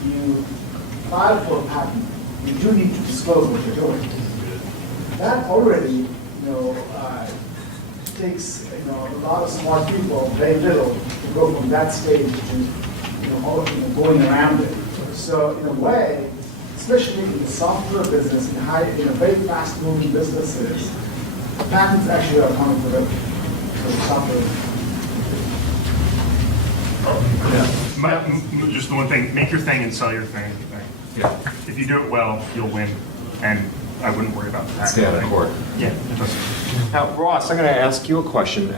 you file for a patent, you do need to disclose what you're doing. That already, takes a lot of smart people very little to go from that stage to going around it. So in a way, especially in the software business, in a very fast-moving businesses, patents actually are coming for the software. Just the one thing, make your thing and sell your thing. Yeah. If you do it well, you'll win, and I wouldn't worry about the patent. Stay out of court. Yeah. Now, Ross, I'm going to ask you a question.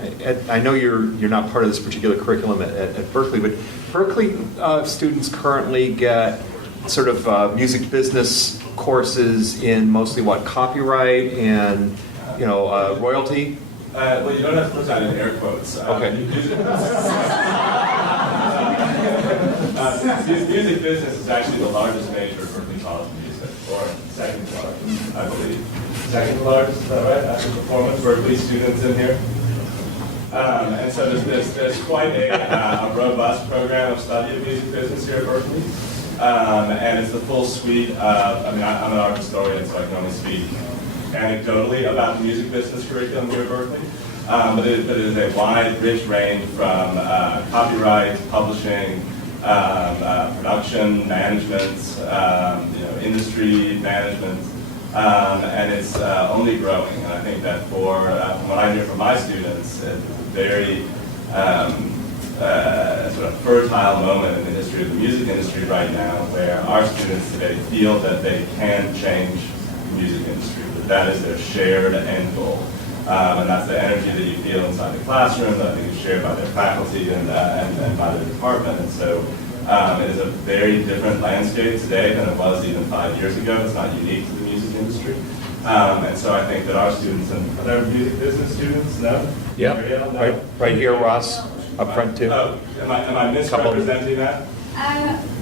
I know you're not part of this particular curriculum at Berkeley, but Berkeley students currently get sort of music business courses in mostly what, copyright and royalty? Well, you don't have to put that in air quotes. Okay. Music business is actually the largest major at Berkeley College of Music, or second largest, I believe. Second largest, is that right? After performance, Berkeley students in here. And so there's quite a robust program of study of music business here at Berkeley. And it's the full suite of, I'm an art historian, so I can only speak anecdotally about the music business curriculum here at Berkeley. But it is a wide, rich range from copyright, publishing, production, management, industry management, and it's only growing. And I think that from what I hear from my students, it's very sort of fertile moment in the history of the music industry right now, where our students today feel that they can change the music industry, that is their shared end goal. And that's the energy that you feel inside the classroom that I think is shared by their faculty and by their department. And so it is a very different landscape today than it was even 5 years ago. It's not unique to the music industry. And so I think that our students, and are there music business students? No? Yeah, No? right here, Ross, up front too. Oh, am I misrepresenting that?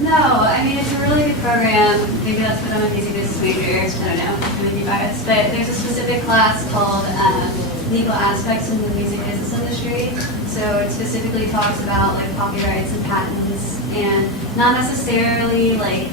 No, I mean, it's a really good program. Maybe that's because I'm a music business major. I don't know, I may be biased. But there's a specific class called Legal Aspects in the Music Business Industry. So it specifically talks about like copyrights and patents, and not necessarily like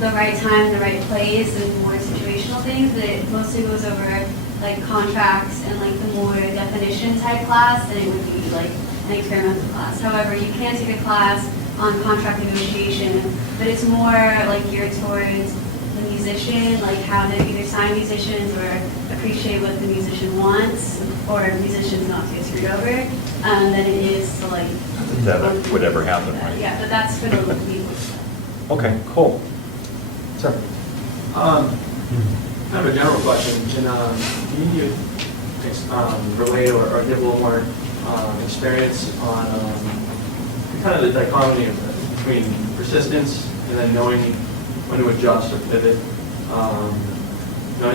the right time, the right place, and more situational things, but it mostly goes over like contracts and like the more definition type class than it would be like an experimental class. However, you can take a class on contract negotiation, but it's more like geared towards the musician, like how to either sign musicians or appreciate what the musician wants, or musicians not to get screwed over, than it is to like... That would ever happen, right? Yeah, but that's for the legal. Okay, cool. Sir? Kind of a general question. Can you relate or give a little more experience on kind of the dichotomy between persistence and then knowing when to adjust or pivot?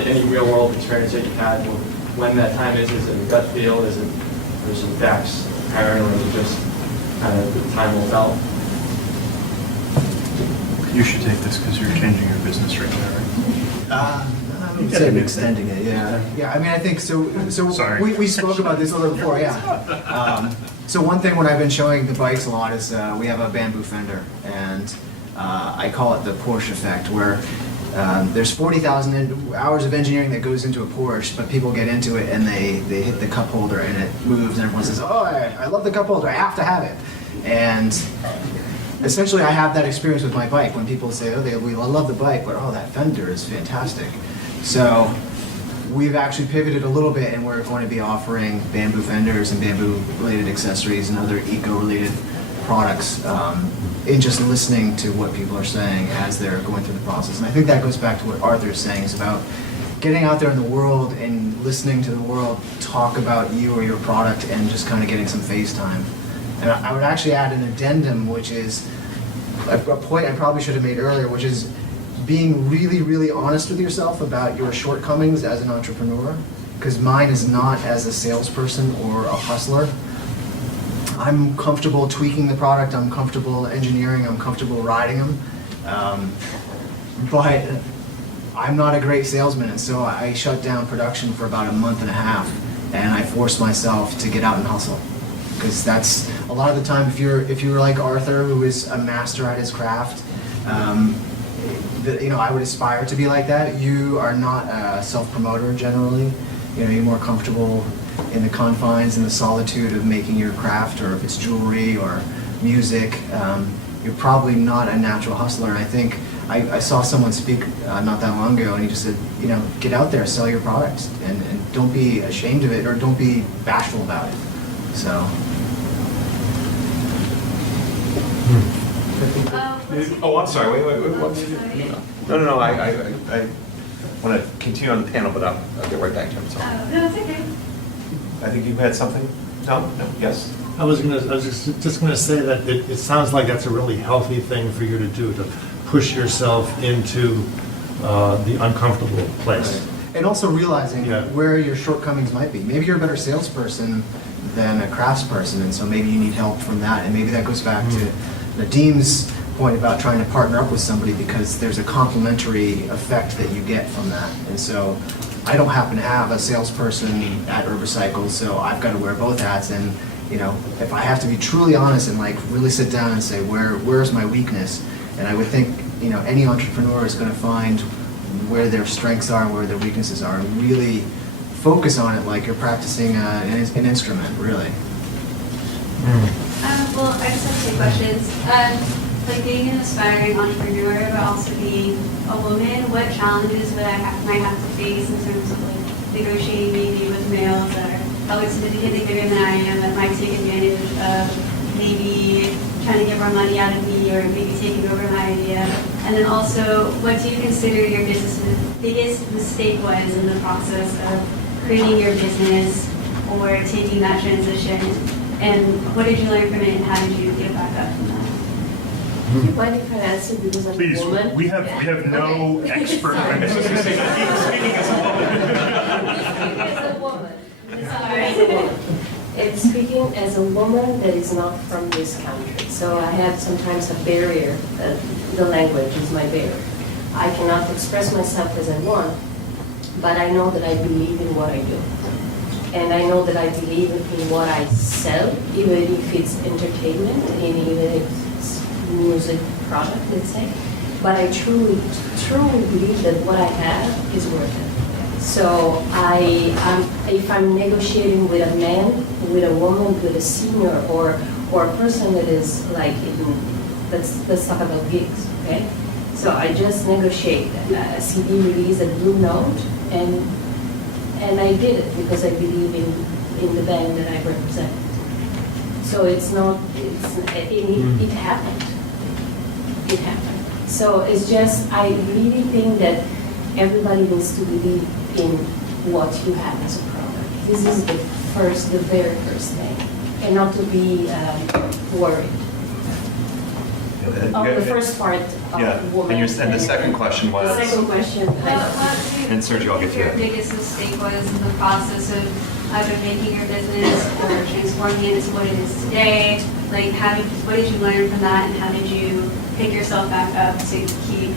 Any real world experience that you've had, when that time is it a gut feel, is it there's some facts apparent, or is it just kind of the time will tell? You should take this because you're changing your business right now, right? I would say I'm extending it, yeah. Yeah, I mean, I think so. Sorry. We spoke about this a little before, yeah. So one thing when I've been showing the bikes a lot is we have a bamboo fender, and I call it the Porsche effect, where there's 40,000 hours of engineering that goes into a Porsche, but people get into it and they hit the cup holder and it moves, and everyone says, oh, I love the cup holder, I have to have it. And essentially, I have that experience with my bike. When people say, oh, we love the bike, but oh, that fender is fantastic. So we've actually pivoted a little bit, and we're going to be offering bamboo fenders and bamboo-related accessories and other eco-related products in just listening to what people are saying as they're going through the process. And I think that goes back to what Arthur's saying, is about getting out there in the world and listening to the world talk about you or your product and just kind of getting some face time. And I would actually add an addendum, which is a point I probably should have made earlier, which is being really, really honest with yourself about your shortcomings as an entrepreneur, because mine is not as a salesperson or a hustler. I'm comfortable tweaking the product, I'm comfortable engineering, I'm comfortable riding them, but I'm not a great salesman, and so I shut down production for about a month and a half, and I forced myself to get out and hustle. Because that's a lot of the time, if you're like Arthur, who is a master at his craft, I would aspire to be like that. You are not a self-promoter generally. You're more comfortable in the confines and the solitude of making your craft, or if it's jewelry or music. You're probably not a natural hustler. And I think I saw someone speak not that long ago, and he just said, get out there, sell your products, and don't be ashamed of it, or don't be bashful about it. So. Oh, I'm sorry. Wait. No. I want to continue on the panel, but I'll get right back to him. So. No, it's okay. I think you had something? No? Yes? I was just going to say that it sounds like that's a really healthy thing for you to do, to push yourself into the uncomfortable place. And also realizing where your shortcomings might be. Maybe you're a better salesperson than a craftsperson, and so maybe you need help from that. And maybe that goes back to Nadeem's point about trying to partner up with somebody, because there's a complementary effect that you get from that. And so I don't happen to have a salesperson at Erba Cycles, so I've got to wear both hats. And if I have to be truly honest and like really sit down and say where's my weakness, and I would think any entrepreneur is going to find where their strengths are and where their weaknesses are, and really focus on it like you're practicing an instrument, really. Well, I just have two questions. Like being an aspiring entrepreneur, but also being a woman, what challenges would might have to face in terms of like negotiating maybe with males that are probably significantly bigger than I am, that might take advantage of maybe trying to get more money out of me or maybe taking over my idea? And then also, what do you consider your business's biggest mistake was in the process of creating your business or taking that transition? And what did you learn from it and how did you get back up from that? Do you mind if I answer because I'm Please, a woman? we have no Okay. expert. Sorry. Speaking as a woman. As a woman. Sorry. As a woman. And speaking as a woman that is not from this country. So I have sometimes a barrier, the language is my barrier. I cannot express myself as I want, but I know that I believe in what I do. And I know that I believe in what I sell, even if it's entertainment, and even if it's music product, let's say. But I truly believe that what I have is worth it. So if I'm negotiating with a man, with a woman, with a senior, or a person that is like, let's talk about gigs, okay? So I just negotiate a CD release, a Blue Note, and I did it because I believe in the band that I represent. So it happened. It happened. So it's just, I really think that everybody needs to believe in what you have as a product. This is the very first thing, and not to be worried. The first part of woman. And the second question was. The second question. And Sergio, I'll get to Your that. biggest mistake was in the process of either making your business or transforming it into what it is today. Like, what did you learn from that, and how did you pick yourself back up to keep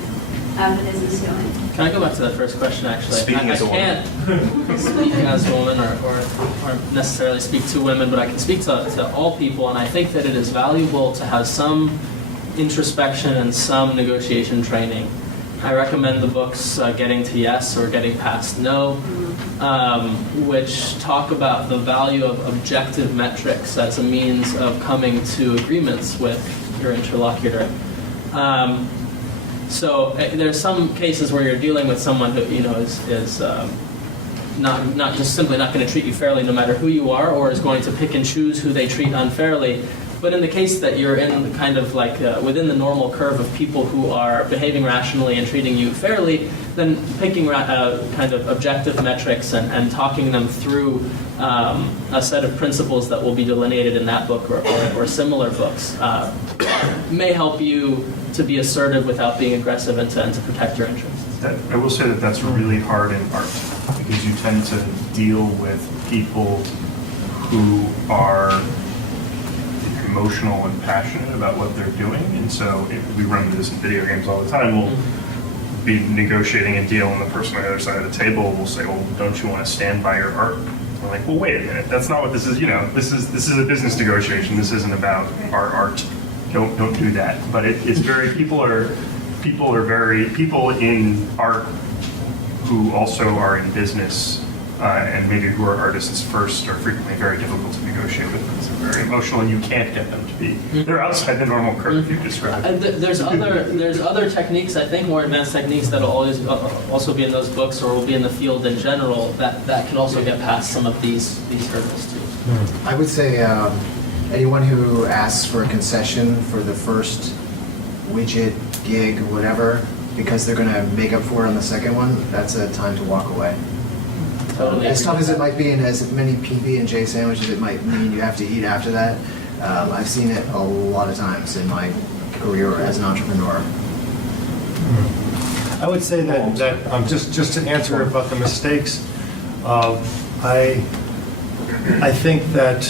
the business going? Can I go back to that first question, actually? Speaking as a woman. I can't speak as a woman or necessarily speak to women, but I can speak to all people, and I think that it is valuable to have some introspection and some negotiation training. I recommend the books Getting to Yes or Getting Past No, which talk about the value of objective metrics as a means of coming to agreements with your interlocutor. So there's some cases where you're dealing with someone who is not just simply not going to treat you fairly no matter who you are, or is going to pick and choose who they treat unfairly. But in the case that you're in kind of like within the normal curve of people who are behaving rationally and treating you fairly, then picking kind of objective metrics and talking them through a set of principles that will be delineated in that book or similar books may help you to be assertive without being aggressive and to protect your interests. I will say that that's really hard in art because you tend to deal with people who are emotional and passionate about what they're doing, and so we run into this in video games all the time. We'll be negotiating a deal, and the person on the other side of the table will say, "Well, don't you want to stand by your art?" I'm like, "Well, wait a minute. That's not what this is. This is a business negotiation. This isn't about our art. Don't do that." But it's very people in art who also are in business and maybe who are artists first are frequently very difficult to negotiate with because they're very emotional, and you can't get them to be. They're outside the normal curve you've described. There's other techniques, I think, more advanced techniques that will always also be in those books or will be in the field in general that can also get past some of these hurdles too. I would say anyone who asks for a concession for the first widget, gig, whatever, because they're going to make up for it on the second one, that's a time to walk away. Totally. As tough as it might be, and as many PB&J sandwiches it might mean you have to eat after that, I've seen it a lot of times in my career as an entrepreneur. I would say that just to answer about the mistakes, I think that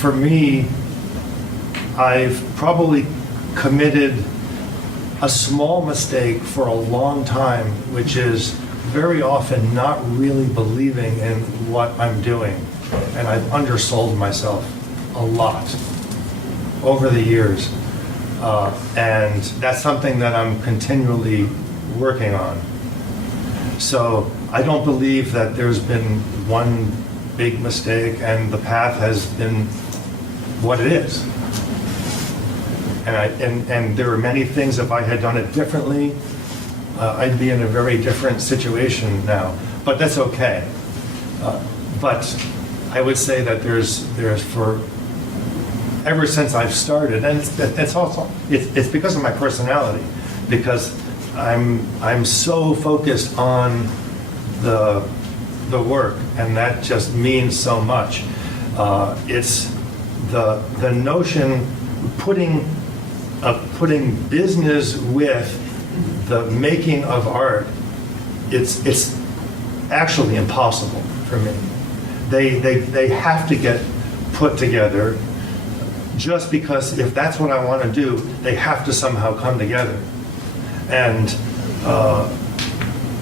for me, I've probably committed a small mistake for a long time, which is very often not really believing in what I'm doing. And I've undersold myself a lot over the years. And that's something that I'm continually working on. So I don't believe that there's been one big mistake and the path has been what it is. And there are many things, if I had done it differently, I'd be in a very different situation now. But that's okay. But I would say that there's for ever since I've started, and it's because of my personality, because I'm so focused on the work, and that just means so much. It's the notion putting business with the making of art. It's actually impossible for me. They have to get put together, just because if that's what I want to do, they have to somehow come together. And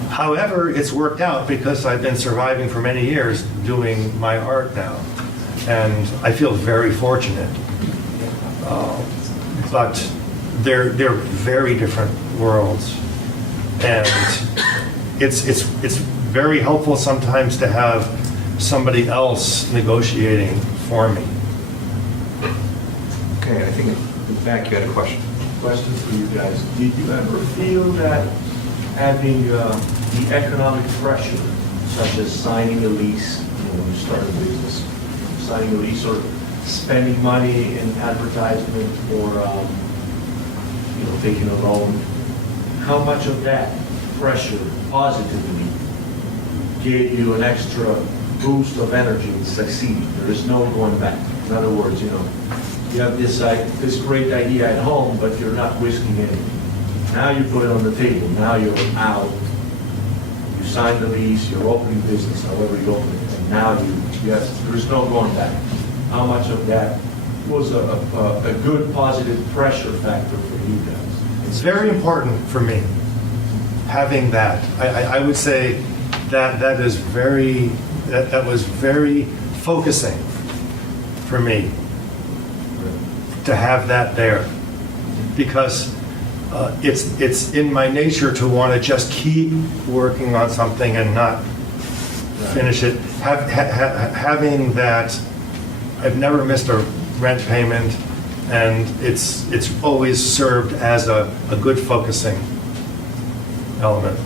however, it's worked out because I've been surviving for many years doing my art now, and I feel very fortunate. But they're very different worlds, and it's very helpful sometimes to have somebody else negotiating for me. Okay, I think in the back you had a question. Question for you guys. Did you ever feel that having the economic pressure, such as signing a lease, when you start a business, signing a lease or spending money in advertisement or taking a loan, how much of that pressure positively gave you an extra boost of energy in succeeding? There is no going back. In other words, you have this great idea at home, but you're not risking anything. Now you put it on the table. Now you're out. You sign the lease. You're opening business, however you open it, and now there's no going back. How much of that was a good positive pressure factor for you guys? It's very important for me, having that. I would say that was very focusing for me to have that there, because it's in my nature to want to just keep working on something and not finish it. Having that, I've never missed a rent payment, and it's always served as a good focusing element.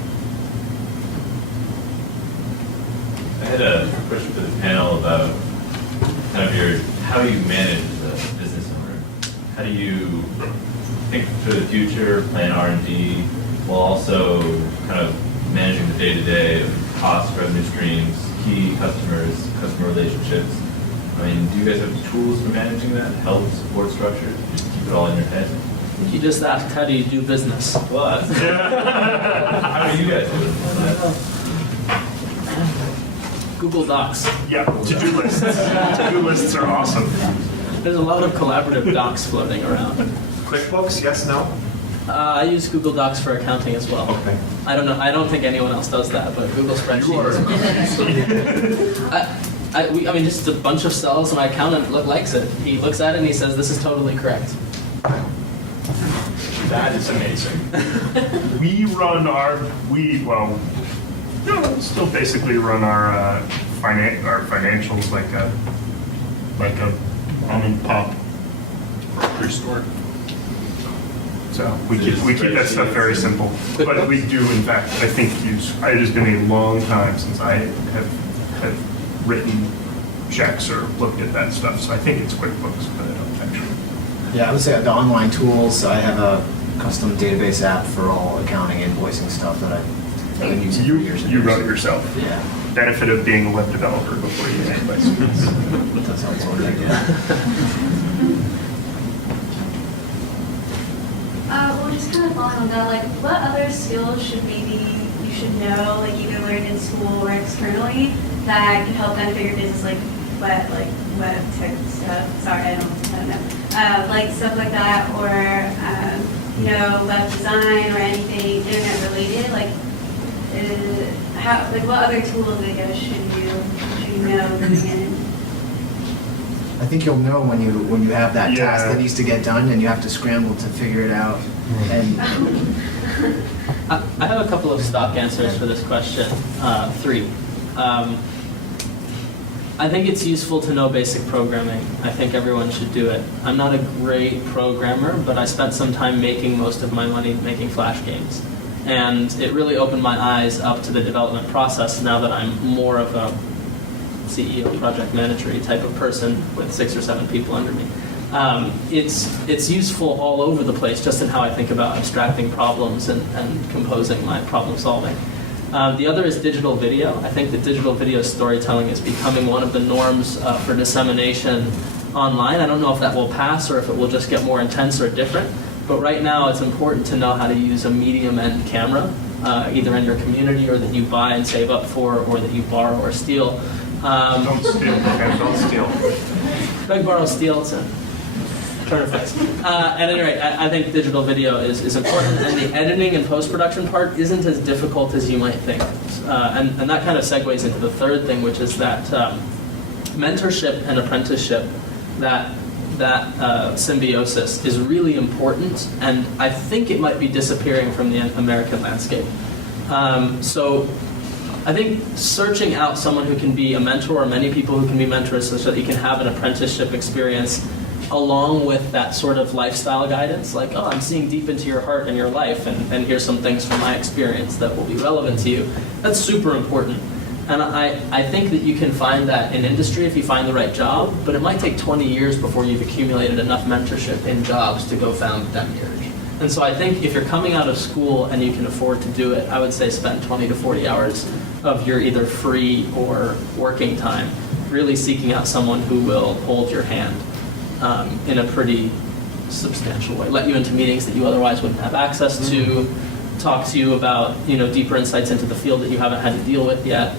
I had a question for the panel about kind of how you manage as a business owner. How do you think for the future, plan R&D, while also kind of managing the day-to-day of costs, revenue streams, key customers, customer relationships? I mean, do you guys have tools for managing that? Help, support structure? Just keep it all in your head? You just asked, how do you do business? Well, how do you guys do it? Google Docs. Yeah, to-do lists. To-do lists are awesome. There's a lot of collaborative docs floating around. QuickBooks, yes, no? I use Google Docs for accounting as well. Okay. I don't know. I don't think anyone else does that, but Google Spreadsheets. I mean, just a bunch of cells. My accountant likes it. He looks at it and he says, "This is totally correct." That is amazing. Still basically run our financials like a mom and pop grocery store. So we keep that stuff very simple. But we do, in fact, I think it has been a long time since I have written checks or looked at that stuff. So I think it's QuickBooks, but I don't actually. Yeah, I would say the online tools. I have a custom database app for all accounting, invoicing stuff that I've been using for years and You years. wrote it yourself. Yeah. Benefit of being a web developer before you get license. That sounds good. Well, just kind of following on that, like, what other skills should you should know, like, either learn in school or externally, that could help benefit your business, like web tech stuff? Sorry, I don't know. Like stuff like that, or web design or anything internet related. Like, what other tools, I guess, should you know coming in? I think you'll know when you have that task that needs to get done, and you have to scramble to figure it out. And I have a couple of stock answers for this question. 3. I think it's useful to know basic programming. I think everyone should do it. I'm not a great programmer, but I spent some time making most of my money making Flash games. And it really opened my eyes up to the development process now that I'm more of a CEO, project manager type of person with 6 or 7 people under me. It's useful all over the place, just in how I think about abstracting problems and composing my problem solving. The other is digital video. I think that digital video storytelling is becoming one of the norms for dissemination online. I don't know if that will pass or if it will just get more intense or different, but right now it's important to know how to use a medium end camera, either in your community or that you buy and save up for, or that you borrow or steal. Don't steal, okay? Don't steal. Beg, borrow, steal, it's a turn of phrase. At any rate, I think digital video is important, and the editing and post-production part isn't as difficult as you might think. And that kind of segues into the third thing, which is that mentorship and apprenticeship, that symbiosis is really important, and I think it might be disappearing from the American landscape. So I think searching out someone who can be a mentor, or many people who can be mentors, so that you can have an apprenticeship experience along with that sort of lifestyle guidance, like, oh, I'm seeing deep into your heart and your life, and here's some things from my experience that will be relevant to you. That's super important. And I think that you can find that in industry if you find the right job, but it might take 20 years before you've accumulated enough mentorship in jobs to go found Demiurge. And so I think if you're coming out of school and you can afford to do it, I would say spend 20 to 40 hours of your either free or working time really seeking out someone who will hold your hand in a pretty substantial way, let you into meetings that you otherwise wouldn't have access to, talk to you about deeper insights into the field that you haven't had to deal with yet.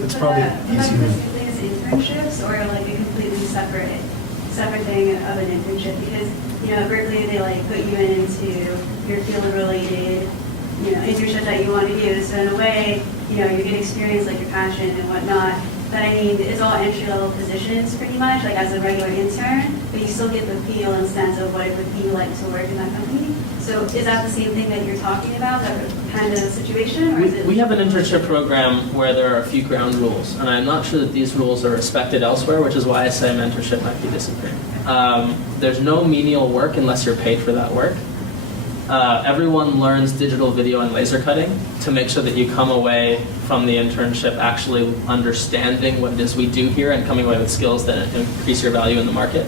It's probably easier. Is internships or like a completely separate thing of an internship? Because at Berkeley they like put you into your field related internship that you want to do. So in a way, you get experience like your passion and whatnot. But I mean, it's all entry level positions pretty much, like as a regular intern. But you still get the feel and sense of what it would be like to work in that company. So is that the same thing that you're talking about, that kind of situation? Or is it? We have an internship program where there are a few ground rules, and I'm not sure that these rules are respected elsewhere, which is why I say mentorship might be disappearing. There's no menial work unless you're paid for that work. Everyone learns digital video and laser cutting to make sure that you come away from the internship actually understanding what it is we do here and coming away with skills that increase your value in the market.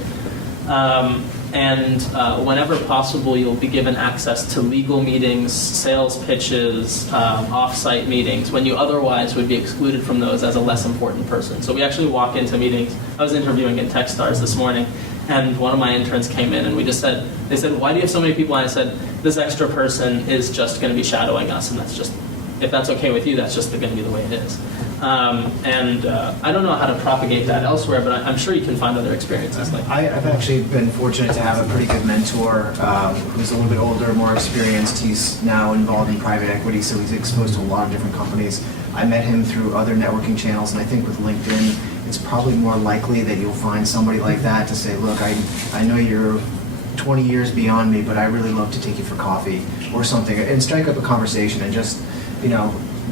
And whenever possible, you'll be given access to legal meetings, sales pitches, off-site meetings, when you otherwise would be excluded from those as a less important person. So we actually walk into meetings. I was interviewing at Techstars this morning, and one of my interns came in, and they said, why do you have so many people? And I said, this extra person is just going to be shadowing us, and that's just, if that's okay with you, that's just going to be the way it is. I don't know how to propagate that elsewhere, but I'm sure you can find other experiences like that. I've actually been fortunate to have a pretty good mentor who's a little bit older, more experienced. He's now involved in private equity, so he's exposed to a lot of different companies. I met him through other networking channels, and I think with LinkedIn, it's probably more likely that you'll find somebody like that to say, look, I know you're 20 years beyond me, but I really love to take you for coffee or something, and strike up a conversation and just,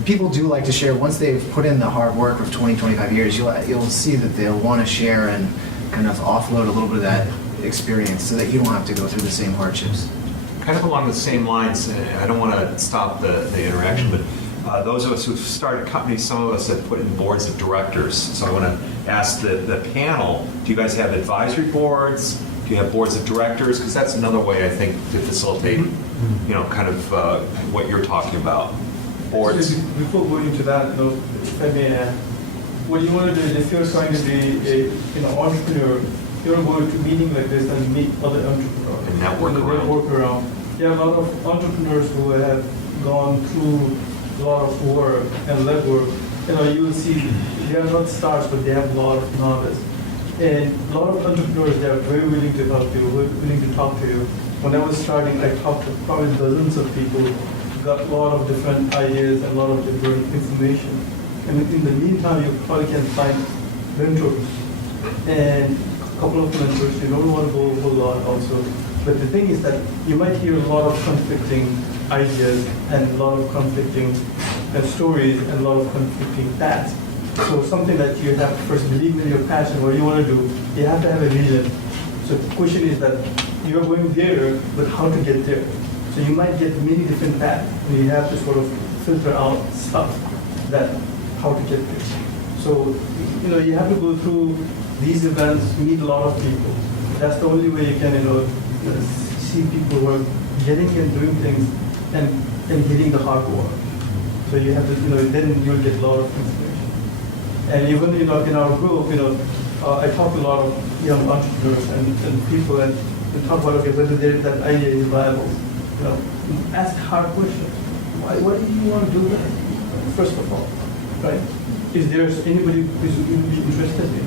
people do like to share. Once they've put in the hard work of 20, 25 years, you'll see that they'll want to share and kind of offload a little bit of that experience so that you don't have to go through the same hardships. Kind of along the same lines, I don't want to stop the interaction, but those of us who've started companies, some of us have put in boards of directors. So I want to ask the panel, do you guys have advisory boards? Do you have boards of directors? Because that's another way, I think, to facilitate, kind of what you're talking about. Boards. Before going into that, if I may add, what you want to do is, if you're trying to be an entrepreneur, you want to go to a meeting like this and meet other entrepreneurs. And network around. Work around. There are a lot of entrepreneurs who have gone through a lot of work and legwork. You will see they are not stars, but they have a lot of knowledge. And a lot of entrepreneurs, they are very willing to help you, willing to talk to you. When I was starting, I talked to probably dozens of people, got a lot of different ideas and a lot of different information. And in the meantime, you probably can find mentors and a couple of mentors. You don't want to go a whole lot also. But the thing is that you might hear a lot of conflicting ideas and a lot of conflicting stories and a lot of conflicting paths. So something that you have to first believe in your passion, what you want to do, you have to have a vision. So the question is that you're going there, but how to get there? So you might get many different paths, and you have to sort of filter out stuff that how to get there. So you have to go through these events, meet a lot of people, that's the only way you can, see people who are getting and doing things and hitting the hard work. So you have to, then you'll get a lot of inspiration. And even, in our group, I talk to a lot of young entrepreneurs and people and talk about, okay, whether that idea is viable. Ask hard questions. Why do you want to do that? First of all, right? Is there anybody who's interested in it?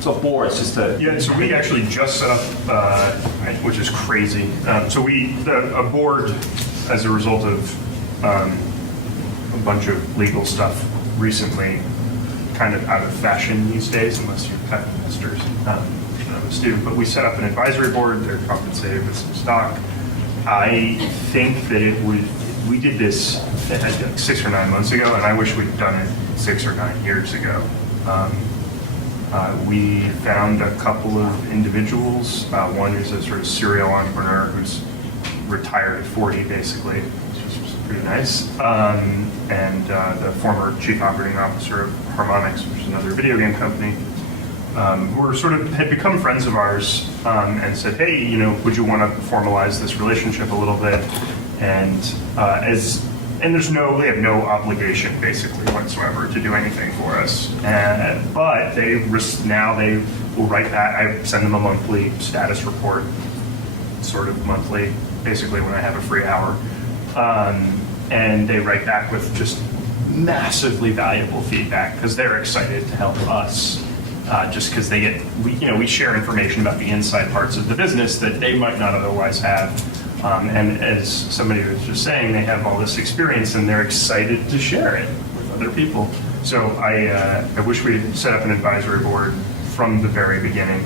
So boards, just to... Yeah, so we actually just set up, which is crazy. So a board, as a result of a bunch of legal stuff recently, kind of out of fashion these days, unless you're pet investors, a student. But we set up an advisory board. They're compensated with some stock. I think that we did this like 6 or 9 months ago, and I wish we'd done it 6 or 9 years ago. We found a couple of individuals. One who's a sort of serial entrepreneur who's retired at 40, basically, which was pretty nice. And the former chief operating officer of Harmonix, which is another video game company, who were had become friends of ours and said, hey, would you want to formalize this relationship a little bit? And they have no obligation basically whatsoever to do anything for us. But they will write back. I send them a monthly status report, sort of monthly, basically when I have a free hour. And they write back with just massively valuable feedback because they're excited to help us. Just because we share information about the inside parts of the business that they might not otherwise have. And as somebody was just saying, they have all this experience and they're excited to share it with other people. So I wish we had set up an advisory board from the very beginning,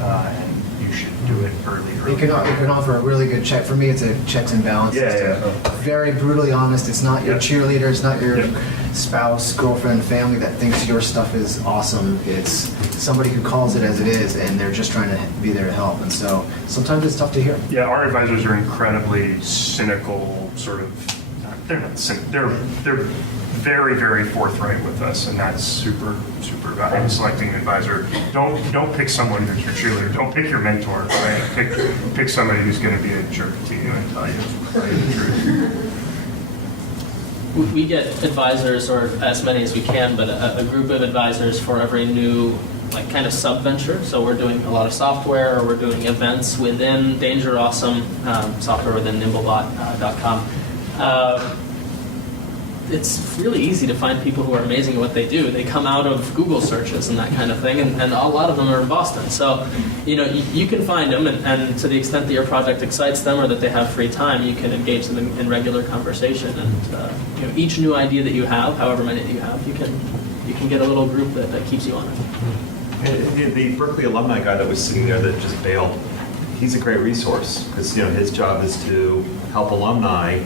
and you should do it early. You can offer a really good check. For me, it's a checks and balances. Yeah. Very brutally honest. It's not your cheerleader. It's not your spouse, girlfriend, family that thinks your stuff is awesome. It's somebody who calls it as it is, and they're just trying to be there to help. And so sometimes it's tough to hear. Yeah, our advisors are incredibly cynical, sort of. They're not cynical. They're very, very forthright with us, and that's super, super valuable. Selecting an advisor, don't pick someone who's your cheerleader. Don't pick your mentor. Right? Pick somebody who's going to be a jerk to you and tell you the truth. We get advisors, or as many as we can, but a group of advisors for every new kind of sub-venture. So we're doing a lot of software, or we're doing events within Danger Awesome, software within nimblebot.com. It's really easy to find people who are amazing at what they do. They come out of Google searches and that kind of thing, and a lot of them are in Boston. So, you can find them, and to the extent that your project excites them or that they have free time, you can engage them in regular conversation. And each new idea that you have, however many that you have, you can get a little group that keeps you on it. The Berkeley alumni guy that was sitting there that just bailed, he's a great resource because his job is to help alumni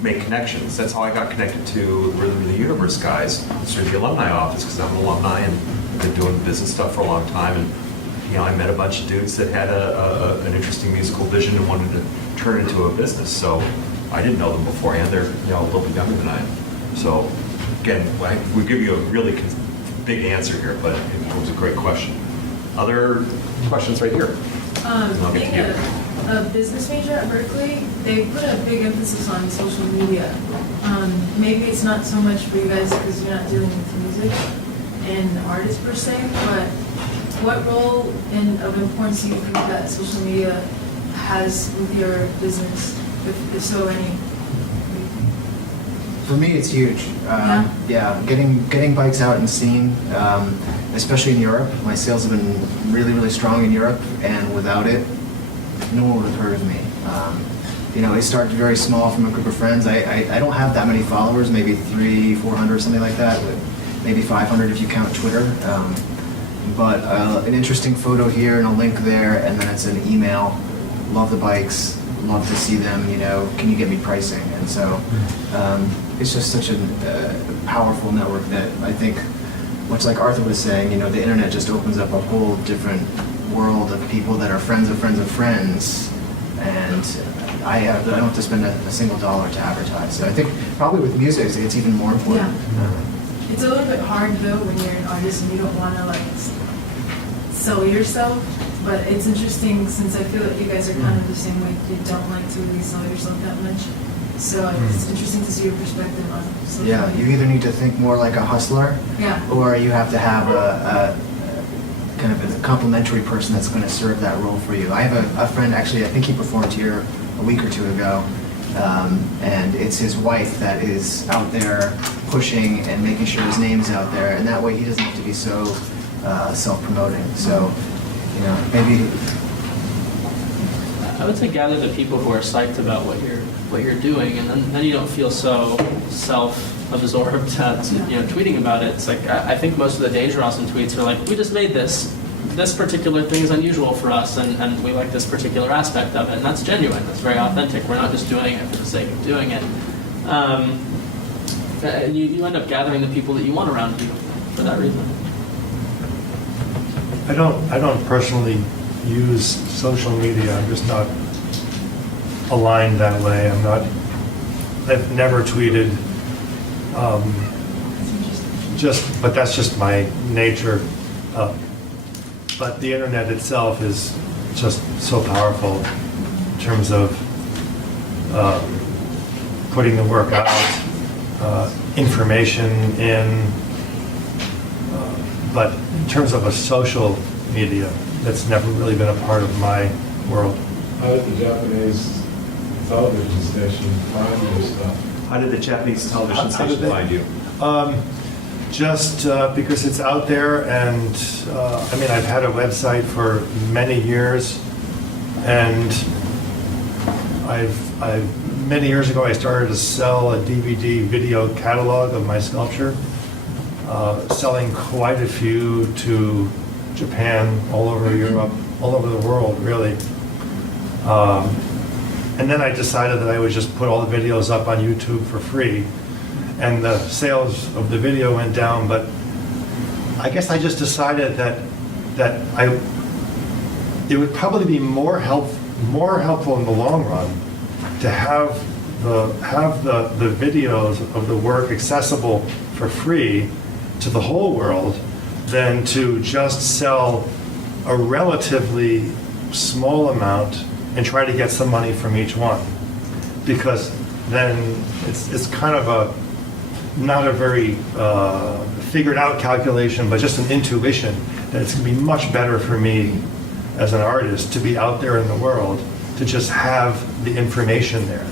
make connections. That's how I got connected to Rhythm of the Universe guys through the alumni office because I'm an alumni and I've been doing business stuff for a long time. And I met a bunch of dudes that had an interesting musical vision and wanted to turn it into a business. So I didn't know them beforehand. They're a little bit younger than I am. So again, we give you a really big answer here, but it was a great question. Other questions right here? Being a business major at Berkeley, they put a big emphasis on social media. Maybe it's not so much for you guys because you're not dealing with music and artists per se, but what role of importance do you think that social media has with your business, if so any? For me, it's huge. Getting bikes out and seen, especially in Europe. My sales have been really, really strong in Europe, and without it, no one would have heard of me. It started very small from a group of friends. I don't have that many followers, maybe 300, 400, something like that, but maybe 500 if you count Twitter. But an interesting photo here and a link there, and then it's an email. Love the bikes, love to see them, can you get me pricing? And so it's just such a powerful network that I think, much like Arthur was saying, the internet just opens up a whole different world of people that are friends of friends of friends, and I don't have to spend a single dollar to advertise. So I think probably with music, it's even more important. It's a little bit hard though when you're an artist and you don't want to sell yourself, but it's interesting since I feel that you guys are kind of the same way. You don't like to really sell yourself that much. So it's interesting to see your perspective on social Yeah, media. you either need to think more like a hustler, Yeah. or you have to have a kind of a complementary person that's going to serve that role for you. I have a friend, actually, I think he performed here a week or two ago, and it's his wife that is out there pushing and making sure his name's out there, and that way he doesn't have to be so self-promoting. So, you know, maybe. I would say gather the people who are psyched about what you're doing, and then you don't feel so self-absorbed tweeting about it. It's like I think most of the Danger Awesome tweets are like, we just made this particular thing is unusual for us, and we like this particular aspect of it, and that's genuine. That's very authentic. We're not just doing it for the sake of doing it. And you end up gathering the people that you want around you for that reason. I don't personally use social media. I'm just not aligned that way. I've never tweeted. But that's just my nature. But the internet itself is just so powerful in terms of putting the work out, information in. But in terms of a social media, that's never really been a part of my world. How did the Japanese television station find your stuff? How did the Japanese television station find you? Just because it's out there, and I've had a website for many years, and many years ago I started to sell a DVD video catalog of my sculpture, selling quite a few to Japan, all over Europe, all over the world, really. And then I decided that I would just put all the videos up on YouTube for free. And the sales of the video went down, but I guess I just decided that it would probably be more helpful in the long run to have the videos of the work accessible for free to the whole world than to just sell a relatively small amount and try to get some money from each one, because then it's kind of not a very figured out calculation, but just an intuition that it's going to be much better for me as an artist to be out there in the world, to just have the information there.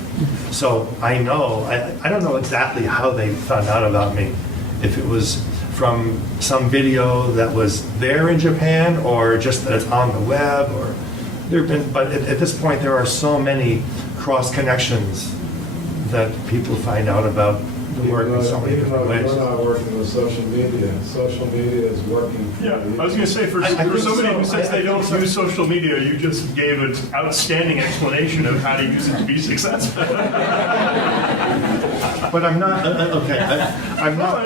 So I know, I don't know exactly how they found out about me, if it was from some video that was there in Japan, or just that it's on the web, or but at this point there are so many cross connections that people find out about the work in so many different ways. We're not working with social media. Social media is working for Yeah, you. I was going to say, for somebody who says they don't use social media, you just gave an outstanding explanation of how to use it to be successful. But I'm not, okay, I'm not.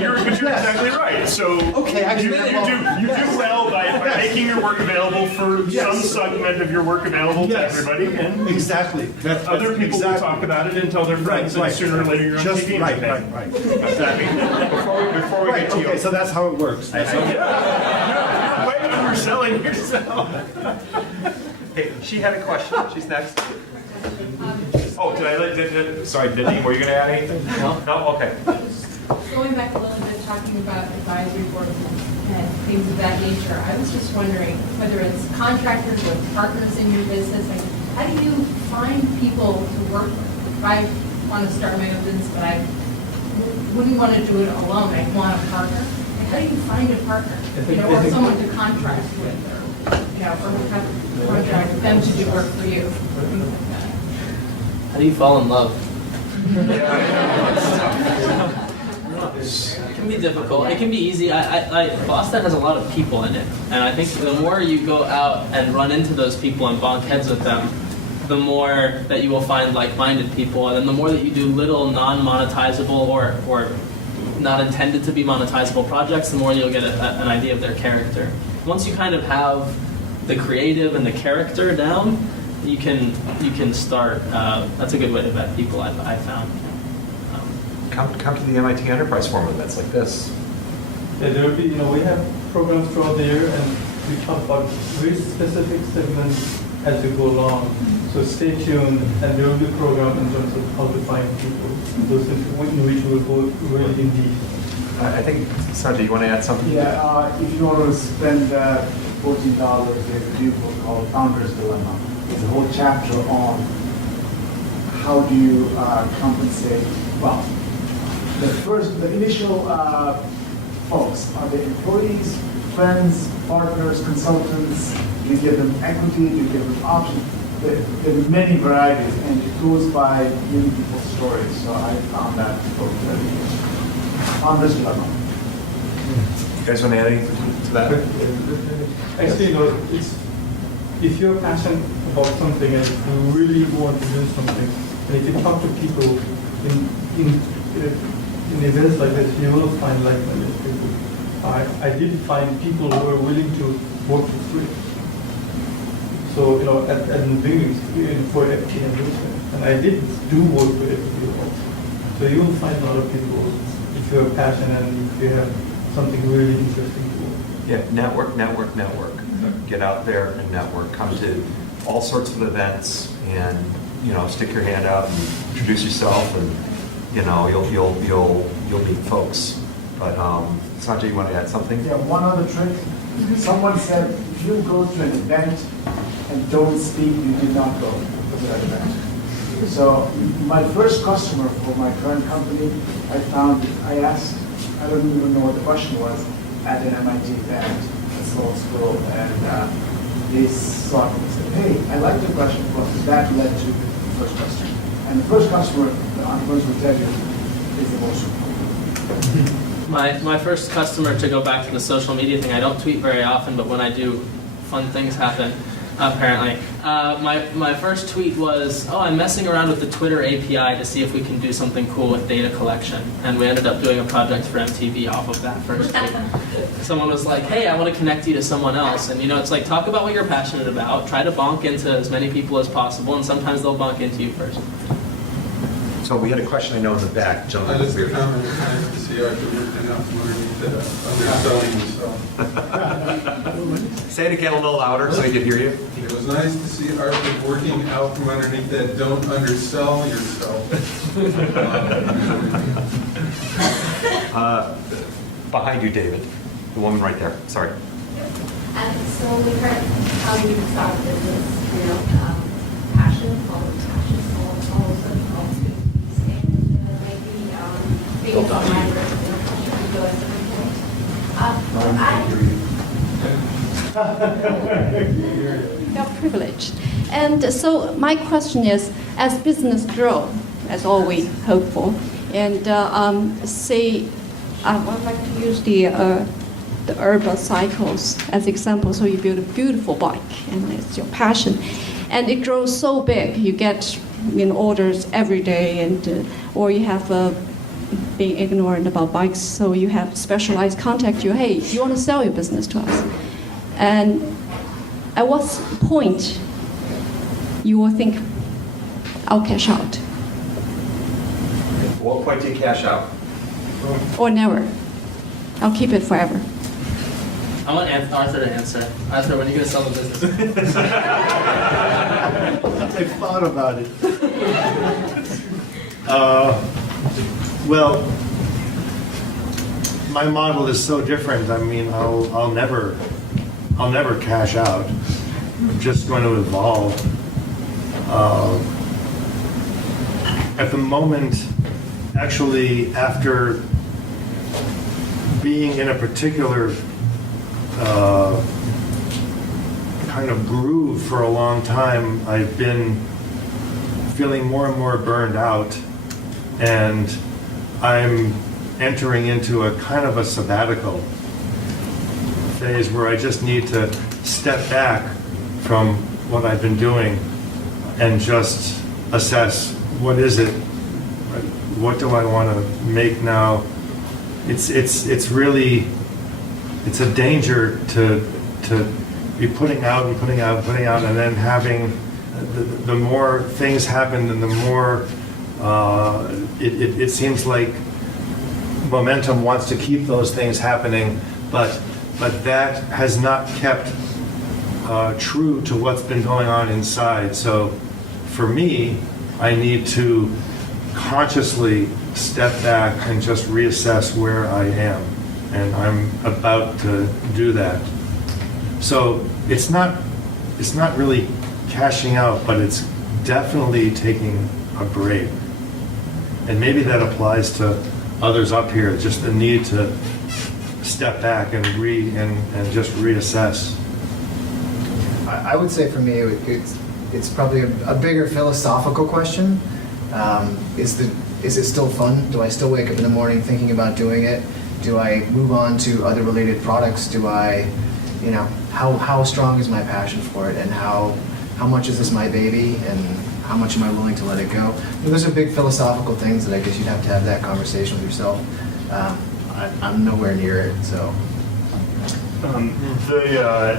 You're exactly right. So okay, you do well by making your work available for some segment of your work available to everybody. And exactly. Other people will talk about it and tell their friends, and sooner or later you're on TV. Right. Before we get to you. Okay, so that's how it works. Wait, underselling yourself. Hey, she had a question. She's next. Oh, sorry, Nadeem, were you going to add anything? No? Okay. Going back a little bit, talking about advisory boards and things of that nature, I was just wondering whether it's contractors or partners in your business, like, how do you find people to work with? If I want to start my own business, but I wouldn't want to do it alone, I want a partner. Like, how do you find a partner? Or someone to contract with, or or have contract with them to do work for you, or things like that. How do you fall in love? It can be difficult. It can be easy. Boston has a lot of people in it, and I think the more you go out and run into those people and bonk heads with them, the more that you will find like-minded people, and then the more that you do little non-monetizable or not intended to be monetizable projects, the more you'll get an idea of their character. Once you kind of have the creative and the character down, you can start. That's a good way to vet people, I found. Come to the MIT Enterprise Forum events like this. there will be, we have programs throughout the year, and we talk about very specific segments as we go along. So stay tuned, and there will be a program in terms of how to find people, those in which we will go really in deep. I think, Sanjay, you want to add something? Yeah, if you want to spend $14, there's a new book called Founder's Dilemma. It's a whole chapter on how do you compensate, well, the initial folks are the employees, friends, partners, consultants. Do you give them equity? Do you give them options? There are many varieties, and it goes by many people's stories. So I found that book very interesting. Founder's Dilemma. You guys want to add anything to that? Actually, if you're passionate about something and you really want to do something, and if you talk to people in events like this, you will find like-minded people. I did find people who were willing to work for free. So, at the beginning, for FT and those, and I did do work for FT also. So you will find a lot of people if you're passionate and if you have something really interesting to work. Yeah, network. Get out there and network. Come to all sorts of events and, stick your hand out and introduce yourself, and, you'll meet folks. But Sanjay, you want to add something? Yeah, one other trick. Someone said, if you go to an event and don't speak, you did not go to that event. So my first customer for my current company, I asked, I don't even know what the question was, at an MIT event, a small school, and they saw it and said, hey, I like the question, but that led to the first customer. And the first customer, the entrepreneurs will tell you, is the most important. My first customer, to go back to the social media thing, I don't tweet very often, but when I do, fun things happen, apparently. My first tweet was, I'm messing around with the Twitter API to see if we can do something cool with data collection. And we ended up doing a project for MTV off of that first tweet. Someone was like, hey, I want to connect you to someone else. And it's like, talk about what you're passionate about, try to bonk into as many people as possible, and sometimes they'll bonk into you first. So we had a question I know in the back, gentlemen. Just a comment, nice to see Arthur working out from underneath underselling himself. Say it again a little louder so he can hear you. It was nice to see Arthur working out from underneath that don't undersell yourself. Behind you, David. The woman right there. Sorry. So we heard how you start a business, passion, follow passion, follow built on my Felt privileged. And so my question is, as business grow, as all we hope for, and say, I would like to use the Erba cycles as example. So you build a beautiful bike, and it's your passion, and it grows so big. You get orders every day, and or you have being ignorant about bikes, so you have specialized contact you. Hey, you want to sell your business to us? And at what point you will think, I'll cash out? What point do you cash out? Or never. I'll keep it forever. I want Arthur to answer. Arthur, when are you going to sell the business? I thought about it. Well, my model is so different. I mean, I'll never cash out. I'm just going to evolve. At the moment, actually, after being in a particular kind of groove for a long time, I've been feeling more and more burned out, and I'm entering into a kind of a sabbatical phase where I just need to step back from what I've been doing and just assess, what is it? What do I want to make now? It's really, it's a danger to be putting out, and then having the more things happen, and the more it seems like momentum wants to keep those things happening, but that has not kept true to what's been going on inside. So for me, I need to consciously step back and just reassess where I am. And I'm about to do that. So it's not really cashing out, but it's definitely taking a break. And maybe that applies to others up here, just the need to step back and just reassess. I would say for me, it's probably a bigger philosophical question. Is it still fun? Do I still wake up in the morning thinking about doing it? Do I move on to other related products? Do I, how strong is my passion for it, and how much is this my baby, and how much am I willing to let it go? Those are big philosophical things that I guess you'd have to have that conversation with yourself. I'm nowhere near it, so.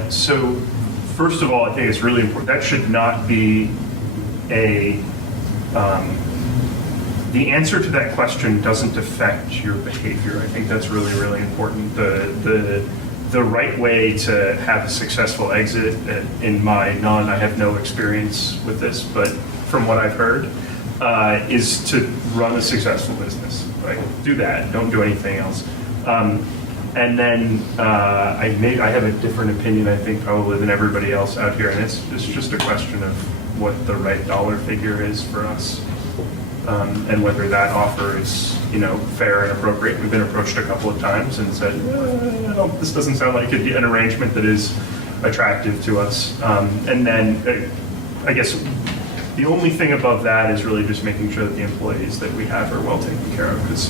So first of all, I think it's really important. That should not be the answer to that question doesn't affect your behavior. I think that's really, really important. The right way to have a successful exit, in my I have no experience with this, but from what I've heard, is to run a successful business. Like, do that. Don't do anything else. And then I have a different opinion, I think, probably than everybody else out here, and it's just a question of what the right dollar figure is for us, and whether that offer is, fair and appropriate. We've been approached a couple of times and said, this doesn't sound like it'd be an arrangement that is attractive to us. And then I guess the only thing above that is really just making sure that the employees that we have are well taken care of, because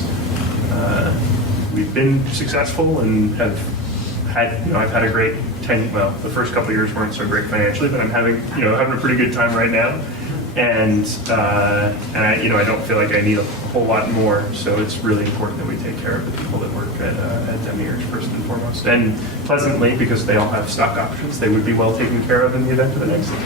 we've been successful and have had, I've had a great the first couple of years weren't so great financially, but I'm having a pretty good time right now. And I don't feel like I need a whole lot more, so it's really important that we take care of the people that work at Demiurge first and foremost. And pleasantly, because they all have stock options, they would be well taken care of in the event of an exit.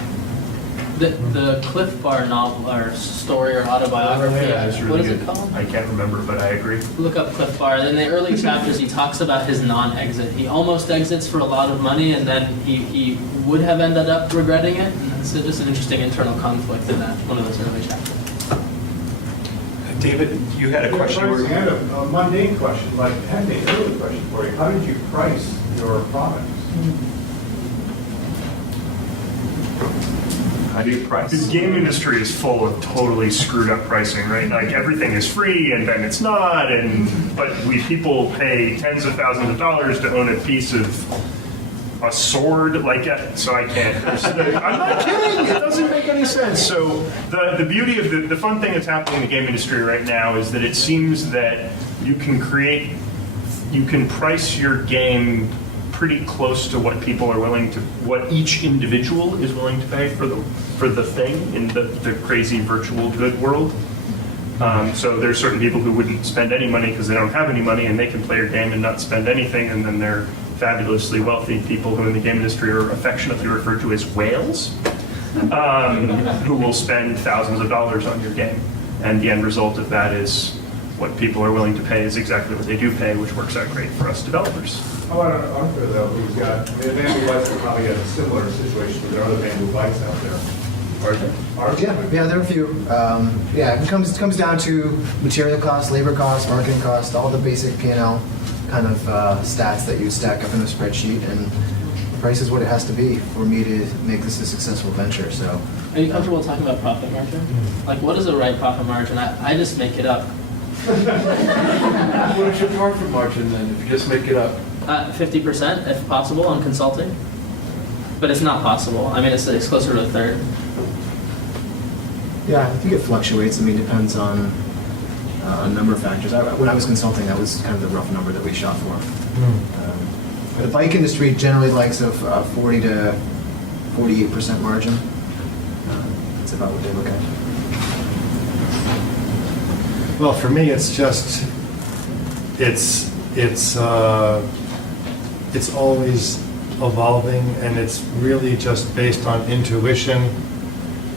The Cliff Bar novel or story or autobiography, what is it called? I can't remember, but I agree. Look up Cliff Bar. In the early chapters, he talks about his non-exit. He almost exits for a lot of money, and then he would have ended up regretting it. And it's just an interesting internal conflict in that one of those early chapters. David, you had a question. I had a mundane question, like I had an early question for you. How did you price your products? How do you price? The game industry is full of totally screwed up pricing, right? Like everything is free and then it's not, but people pay tens of thousands of dollars to own a piece of a sword, so I can't. I'm not kidding. It doesn't make any sense. So the beauty of the fun thing that's happening in the game industry right now is that it seems that you can price your game pretty close to what people are what each individual is willing to pay for the thing in the crazy virtual good world. So there's certain people who wouldn't spend any money because they don't have any money, and they can play your game and not spend anything, and then they're fabulously wealthy people who in the game industry are affectionately referred to as whales, who will spend thousands of dollars on your game. And the end result of that is what people are willing to pay is exactly what they do pay, which works out great for us developers. How about an Arthur, though, who's got, Bamboo Lights will probably have a similar situation, but there are other Bamboo Lights out there. Arthur? Yeah, there are a few. It comes down to material costs, labor costs, marketing costs, all the basic P&L kind of stats that you stack up in a spreadsheet, and the price is what it has to be for me to make this a successful venture. So, are you comfortable talking about profit margin? Like, what is the right profit margin? I just make it up. What is your profit margin then, if you just make it up? 50% if possible on consulting, but it's not possible. I mean, it's closer to a third. Yeah, I think it fluctuates. I mean, it depends on a number of factors. When I was consulting, that was kind of the rough number that we shot for. The bike industry generally likes a 40 to 48% margin. That's about what they look at. Well, for me, it's just it's always evolving, and it's really just based on intuition.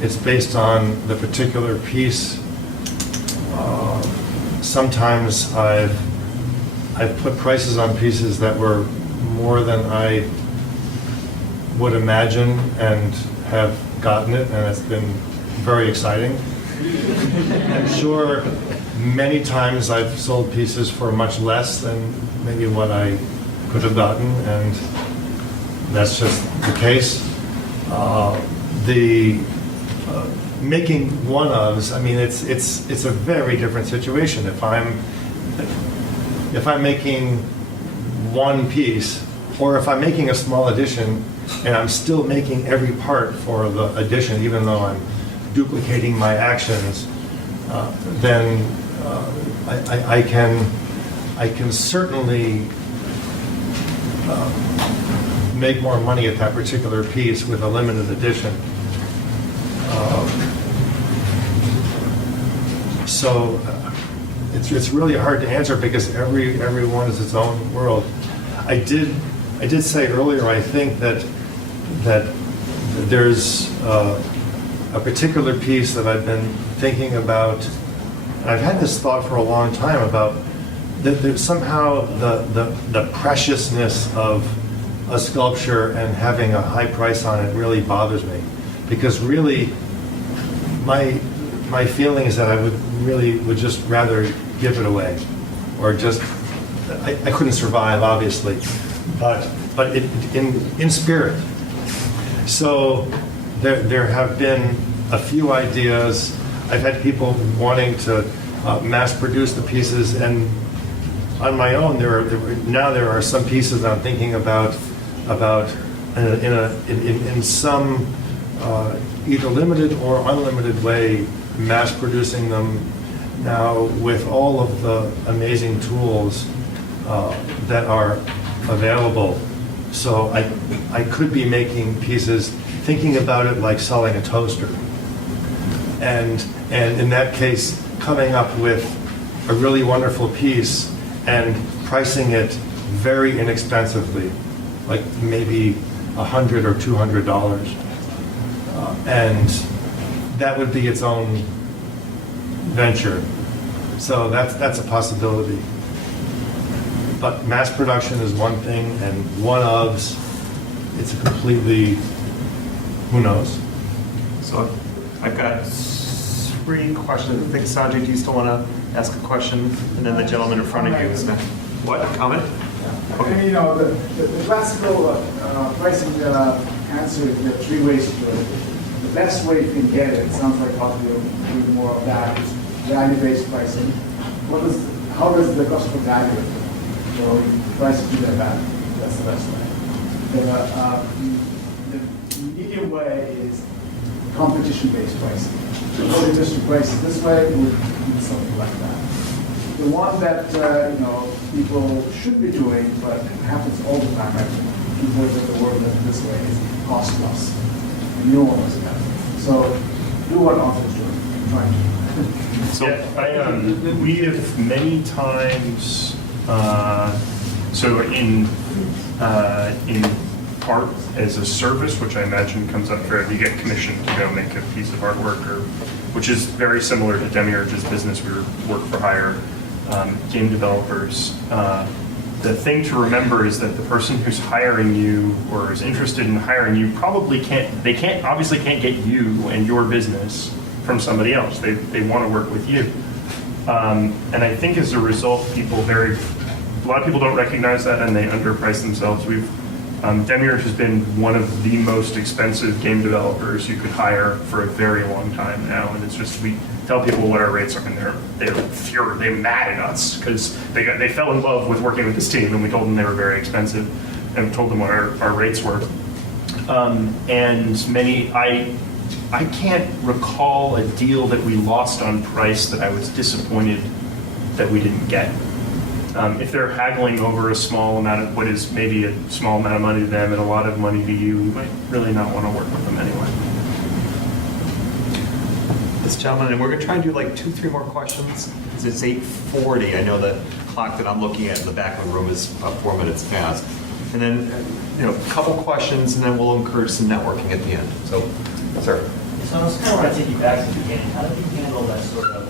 It's based on the particular piece. Sometimes I've I've put prices on pieces that were more than I would imagine and have gotten it, and it's been very exciting. I'm sure many times I've sold pieces for much less than maybe what I could have gotten, and that's just the case. Making one-ofs, I mean, it's a very different situation. If I'm making one piece, or if I'm making a small addition and I'm still making every part for the addition, even though I'm duplicating my actions, then I can certainly make more money at that particular piece with a limited edition. So it's really hard to answer because everyone is its own world. I did say earlier, I think that there's a particular piece that I've been thinking about, and I've had this thought for a long time about that there's somehow the preciousness of a sculpture and having a high price on it really bothers me, because really my feeling is that I would just rather give it away, or just I couldn't survive, obviously, but in spirit. So there have been a few ideas. I've had people wanting to mass produce the pieces, and on my own there are some pieces I'm thinking about in some either limited or unlimited way, mass producing them now with all of the amazing tools that are available. So I could be making pieces, thinking about it like selling a toaster, and in that case coming up with a really wonderful piece and pricing it very inexpensively, like maybe $100 or $200, and that would be its own venture. So that's a possibility. But mass production is one thing, and one-ofs, it's a completely, who knows? So I've got 3 questions. I think, Sanjay, do you still want to ask a question? And then the gentleman in front of you is next. What? A comment? Okay. And, the classical pricing answer is there are 3 ways to do it. The best way you can get it sounds like probably doing more of that, is value-based pricing. How does the customer value it? So you price it to their value. That's the best way. The medium way is competition-based pricing. So the industry prices this way would do something like that. The one that people should be doing, but it happens all the time, right? People that the word that this way is cost plus. And no one does that. So do what authors do. Try to. So we have many times, so in art as a service, which I imagine comes up for, you get commissioned to go make a piece of artwork, which is very similar to Demiurge's business. We work for hire game developers. The thing to remember is that the person who's hiring you or is interested in hiring you obviously can't get you and your business from somebody else. They want to work with you. And I think as a result, a lot of people don't recognize that and they underprice themselves. Demiurge has been one of the most expensive game developers you could hire for a very long time now, and it's just, we tell people what our rates are, and they're mad at us because they fell in love with working with this team, and we told them they were very expensive, and told them what our rates were. I can't recall a deal that we lost on price that I was disappointed that we didn't get. If they're haggling over a small amount of what is maybe a small amount of money to them and a lot of money to you, we might really not want to work with them anyway. This gentleman, and we're going to try and do like 2-3 more questions because it's 8:40. I know the clock that I'm looking at in the back of the room is about 4 minutes past. And then, a couple questions, and then we'll encourage some networking at the end. So, sir. So I just kind of want to take you back to the beginning. How did you handle that sort of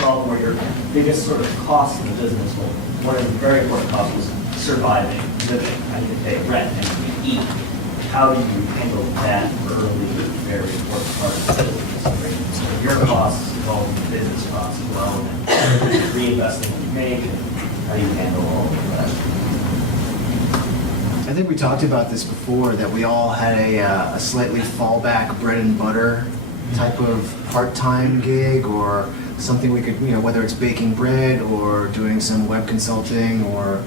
develop where your biggest sort of cost in the business, well, one of the very important costs was surviving, living. I need to pay rent and eat. How do you handle that early, very important part of the business? So your costs involve business costs as well, and reinvesting what you make, and how do you handle all of that? I think we talked about this before, that we all had a slightly fallback bread and butter type of part-time gig, or something we could, whether it's baking bread or doing some web consulting or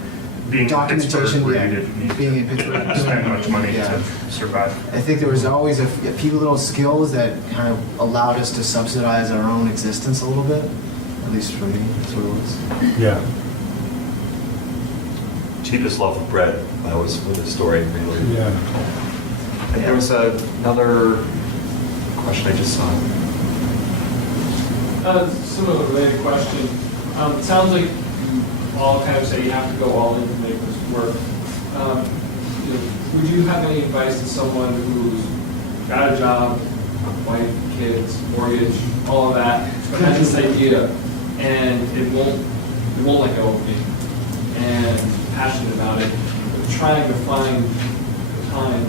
Being documentation. in Pittsburgh, where you didn't being in Pittsburgh. need to spend much money to survive. I think there was always a few little skills that kind of allowed us to subsidize our own existence a little bit, at least for me, that's what it was. Yeah. Cheapest loaf of bread, that was the story, really. Yeah. And there was another question I just saw. Similar related question. It sounds like you all kind of say you have to go all in to make this work. Would you have any advice to someone who's got a job, wife, kids, mortgage, all of that, but has this idea and it won't let go of me, and passionate about it, but trying to find the time,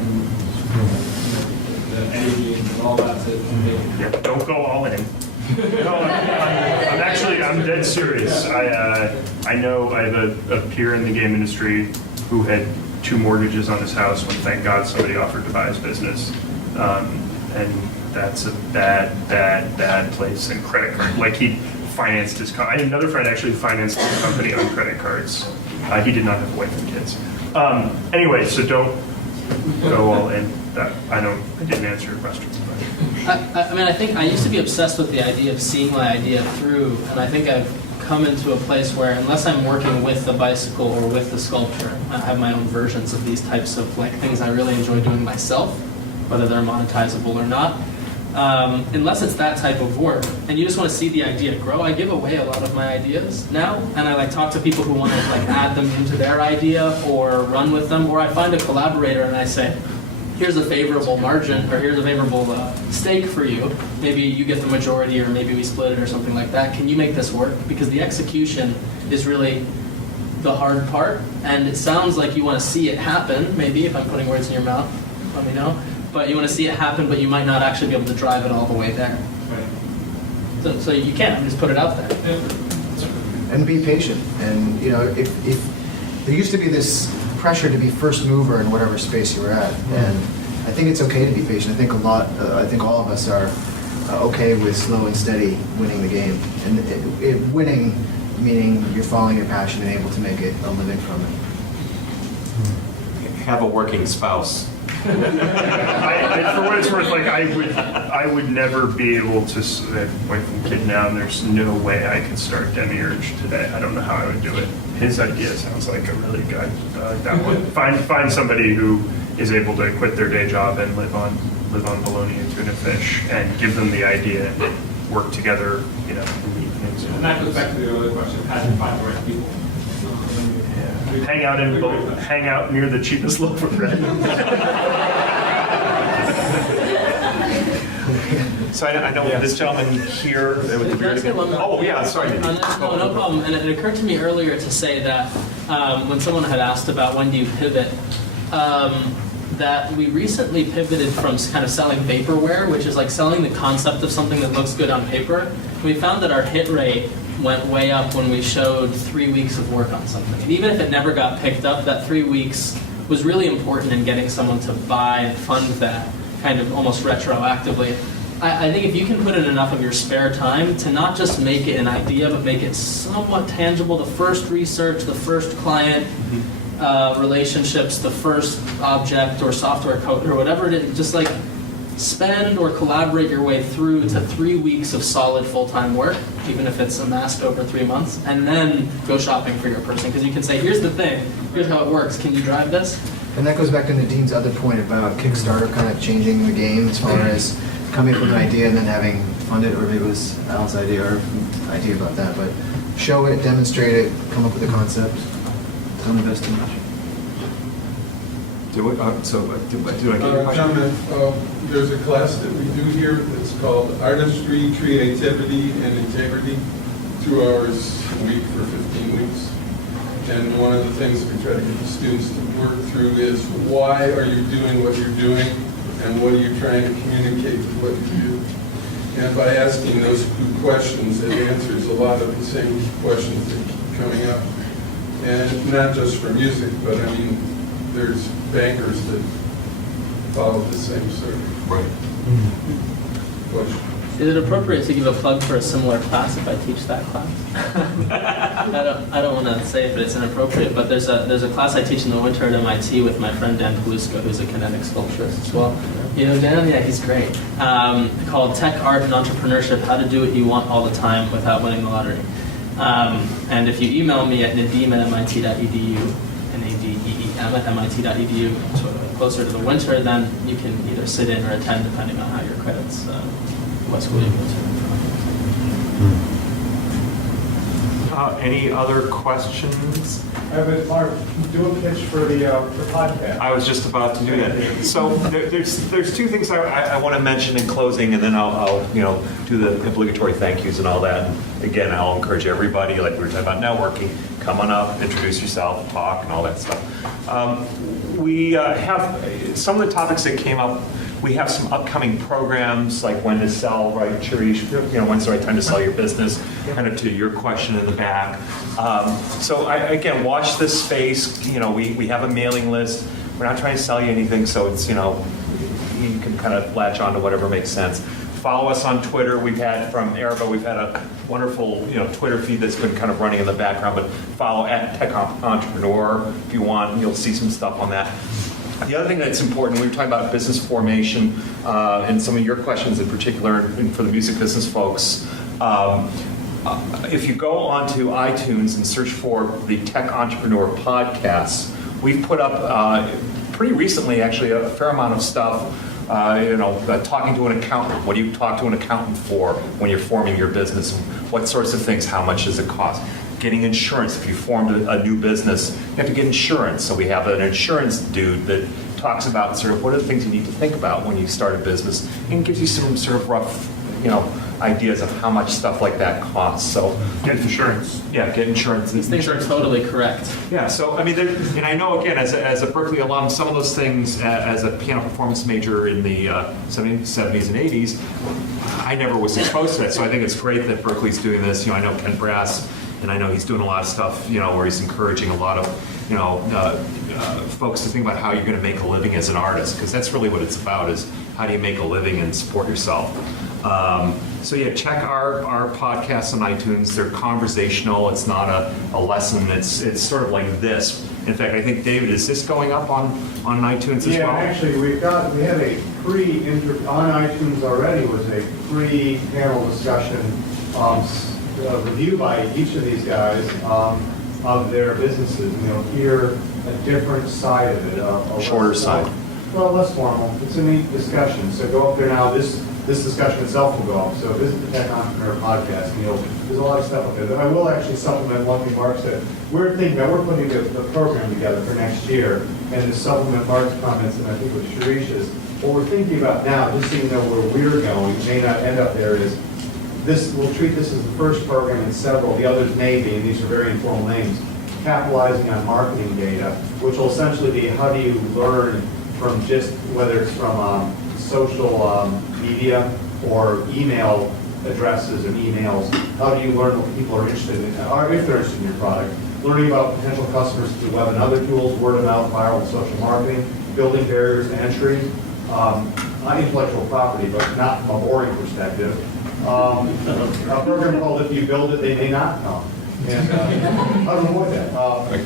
the energy, and all that to make it? Yeah, don't go all in. No, I'm dead serious. I know I have a peer in the game industry who had 2 mortgages on his house when, thank God, somebody offered to buy his business. And that's a bad place. And credit card, like he financed his I had another friend actually financed his company on credit cards. He did not have a wife and kids. Anyway, so don't go all in. I didn't answer your question. I mean, I think I used to be obsessed with the idea of seeing my idea through, and I think I've come into a place where unless I'm working with the bicycle or with the sculpture, I have my own versions of these types of things I really enjoy doing myself, whether they're monetizable or not. Unless it's that type of work, and you just want to see the idea grow, I give away a lot of my ideas now, and I talk to people who want to add them into their idea or run with them, or I find a collaborator and I say, here's a favorable margin, or here's a favorable stake for you. Maybe you get the majority, or maybe we split it, or something like that. Can you make this work? Because the execution is really the hard part, and it sounds like you want to see it happen. Maybe if I'm putting words in your mouth, let me know. But you want to see it happen, but you might not actually be able to drive it all the way there. Right. So you can't just put it out there. And be patient. And if there used to be this pressure to be first mover in whatever space you're at, and I think it's okay to be patient. I think I think all of us are okay with slow and steady winning the game, and winning meaning you're following your passion and able to make it a living from it. Have a working spouse. For what it's worth, I would never be able to. I have a wife and kid now, and there's no way I could start Demiurge today. I don't know how I would do it. His idea sounds like a really good that one. Find somebody who is able to quit their day job and live on bologna and tuna fish, and give them the idea and work together. In the evenings. And that goes back to the earlier question: how do you find the right people? Hang out near the cheapest loaf of bread. So I know this gentleman here with the beard. Oh yeah, sorry. No problem. And it occurred to me earlier to say that when someone had asked about when do you pivot, that we recently pivoted from kind of selling vaporware, which is like selling the concept of something that looks good on paper. We found that our hit rate went way up when we showed 3 weeks of work on something. And even if it never got picked up, that 3 weeks was really important in getting someone to buy and fund that kind of almost retroactively. I think if you can put in enough of your spare time to not just make it an idea, but make it somewhat tangible, the first research, the first client relationships, the first object or software code or whatever it is, just spend or collaborate your way through to 3 weeks of solid full-time work, even if it's amassed over 3 months, and then go shopping for your person. Because you can say, here's the thing, here's how it works, can you drive this? And that goes back to Nadeem's other point about Kickstarter kind of changing the game as far as coming up with an idea and then having funded, or maybe it was Al's idea or idea about that, but show it, demonstrate it, come up with a concept, don't invest too much. Do I get your question? Comment. There's a class that we do here that's called Artistry, Creativity, and Integrity. 2 hours a week for 15 weeks. And one of the things we try to get the students to work through is why are you doing what you're doing and what are you trying to communicate with what you do? And by asking those 2 questions, it answers a lot of the same questions that keep coming up. And not just for music, but I mean, there's bankers that follow the same sort of question. Is it appropriate to give a plug for a similar class if I teach that class? I don't want to say it, but it's inappropriate. But there's a class I teach in the winter at MIT with my friend Dan Paluska, who's a kinetic sculpturist as well. You know Dan? Yeah, he's great. Called Tech, Art, and Entrepreneurship: How to Do What You Want All the Time Without Winning the Lottery. And if you email me at nadeem@mit.edu, nadeem at mit.edu, sort of closer to the winter, then you can either sit in or attend depending on how your credits. What school you go to. Any other questions? Mark, do a pitch for the podcast. I was just about to do that. So there's 2 things I want to mention in closing, and then I'll do the obligatory thank yous and all that. And again, I'll encourage everybody, like we were talking about networking, come on up, introduce yourself, talk, and all that stuff. We have some of the topics that came up. We have some upcoming programs, like when to sell, right, Shirish? When's the right time to sell your business? Kind of to your question in the back. So again, watch this space. We have a mailing list. We're not trying to sell you anything, so it's you can kind of latch on to whatever makes sense. Follow us on Twitter. We've had from Erba, we've had a wonderful Twitter feed that's been kind of running in the background. But follow @TechEntrepreneur if you want, and you'll see some stuff on that. The other thing that's important, we were talking about business formation, and some of your questions in particular, and for the music business folks. If you go onto iTunes and search for the Tech Entrepreneur Podcasts, we've put up pretty recently, actually, a fair amount of stuff. Talking to an accountant. What do you talk to an accountant for when you're forming your business? What sorts of things? How much does it cost? Getting insurance. If you formed a new business, you have to get insurance. So we have an insurance dude that talks about sort of what are the things you need to think about when you start a business, and gives you some sort of rough, ideas of how much stuff like that costs. So get insurance. Yeah, get insurance. These things are totally correct. Yeah. So I mean, and I know again, as a Berkeley alum, some of those things as a piano performance major in the 70s and 80s, I never was exposed to that. So I think it's great that Berkeley's doing this. I know Ken Brass. And I know he's doing a lot of stuff, where he's encouraging a lot of, folks to think about how you're going to make a living as an artist, because that's really what it's about, is how do you make a living and support yourself. So yeah, check our podcasts on iTunes. They're conversational. It's not a lesson. It's sort of like this. In fact, I think, David, is this going up on iTunes as well? Yeah, actually, we had a on iTunes already was a pre-panel discussion review by each of these guys of their businesses. Hear a different side of it. A shorter side. Well, less formal. It's a neat discussion. So go up there now. This discussion itself will go up. So visit the Tech Entrepreneur Podcast. There's a lot of stuff up there. I will actually supplement one thing Mark said. We're putting the program together for next year, and to supplement Mark's comments, and I think with Shirish's, what we're thinking about now, just so you know where we're going, may not end up there, is we'll treat this as the first program in several. The others may be, and these are very informal names, capitalizing on marketing data, which will essentially be how do you learn from just, whether it's from social media or email addresses and emails, how do you learn what people are interested in, or if they're interested in your product, learning about potential customers through web and other tools, word of mouth, viral and social marketing, building barriers to entry, on intellectual property, but not from a boring perspective. A program called If You Build It, They May Not Come. And how to avoid that.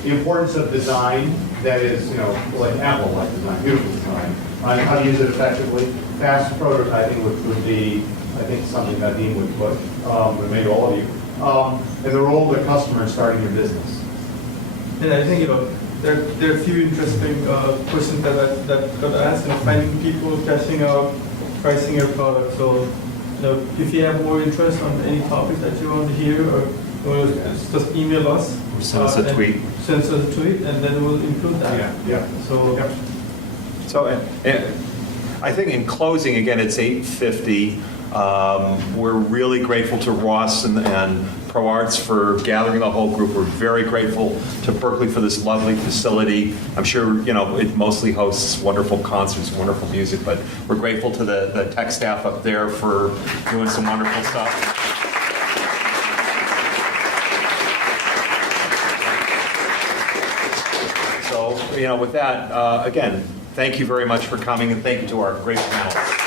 The importance of design, that is, like Apple-like design, beautiful design, how to use it effectively. Fast prototyping, which would be, I think, something Nadeem would put, or maybe all of you. And the role of the customer in starting your business. And I think, there are a few interesting questions that got asked, finding people, testing out, pricing your product. So, if you have more interest on any topic that you want to hear, or just email us. Or send us a tweet. Send us a tweet, and then we'll include that. Yeah. So I think in closing, again, it's 8:50. We're really grateful to Ross and Pro Arts for gathering the whole group. We're very grateful to Berkeley for this lovely facility. I'm sure, it mostly hosts wonderful concerts, wonderful music, but we're grateful to the tech staff up there for doing some wonderful stuff. So, with that, again, thank you very much for coming, and thank you to our great panelists.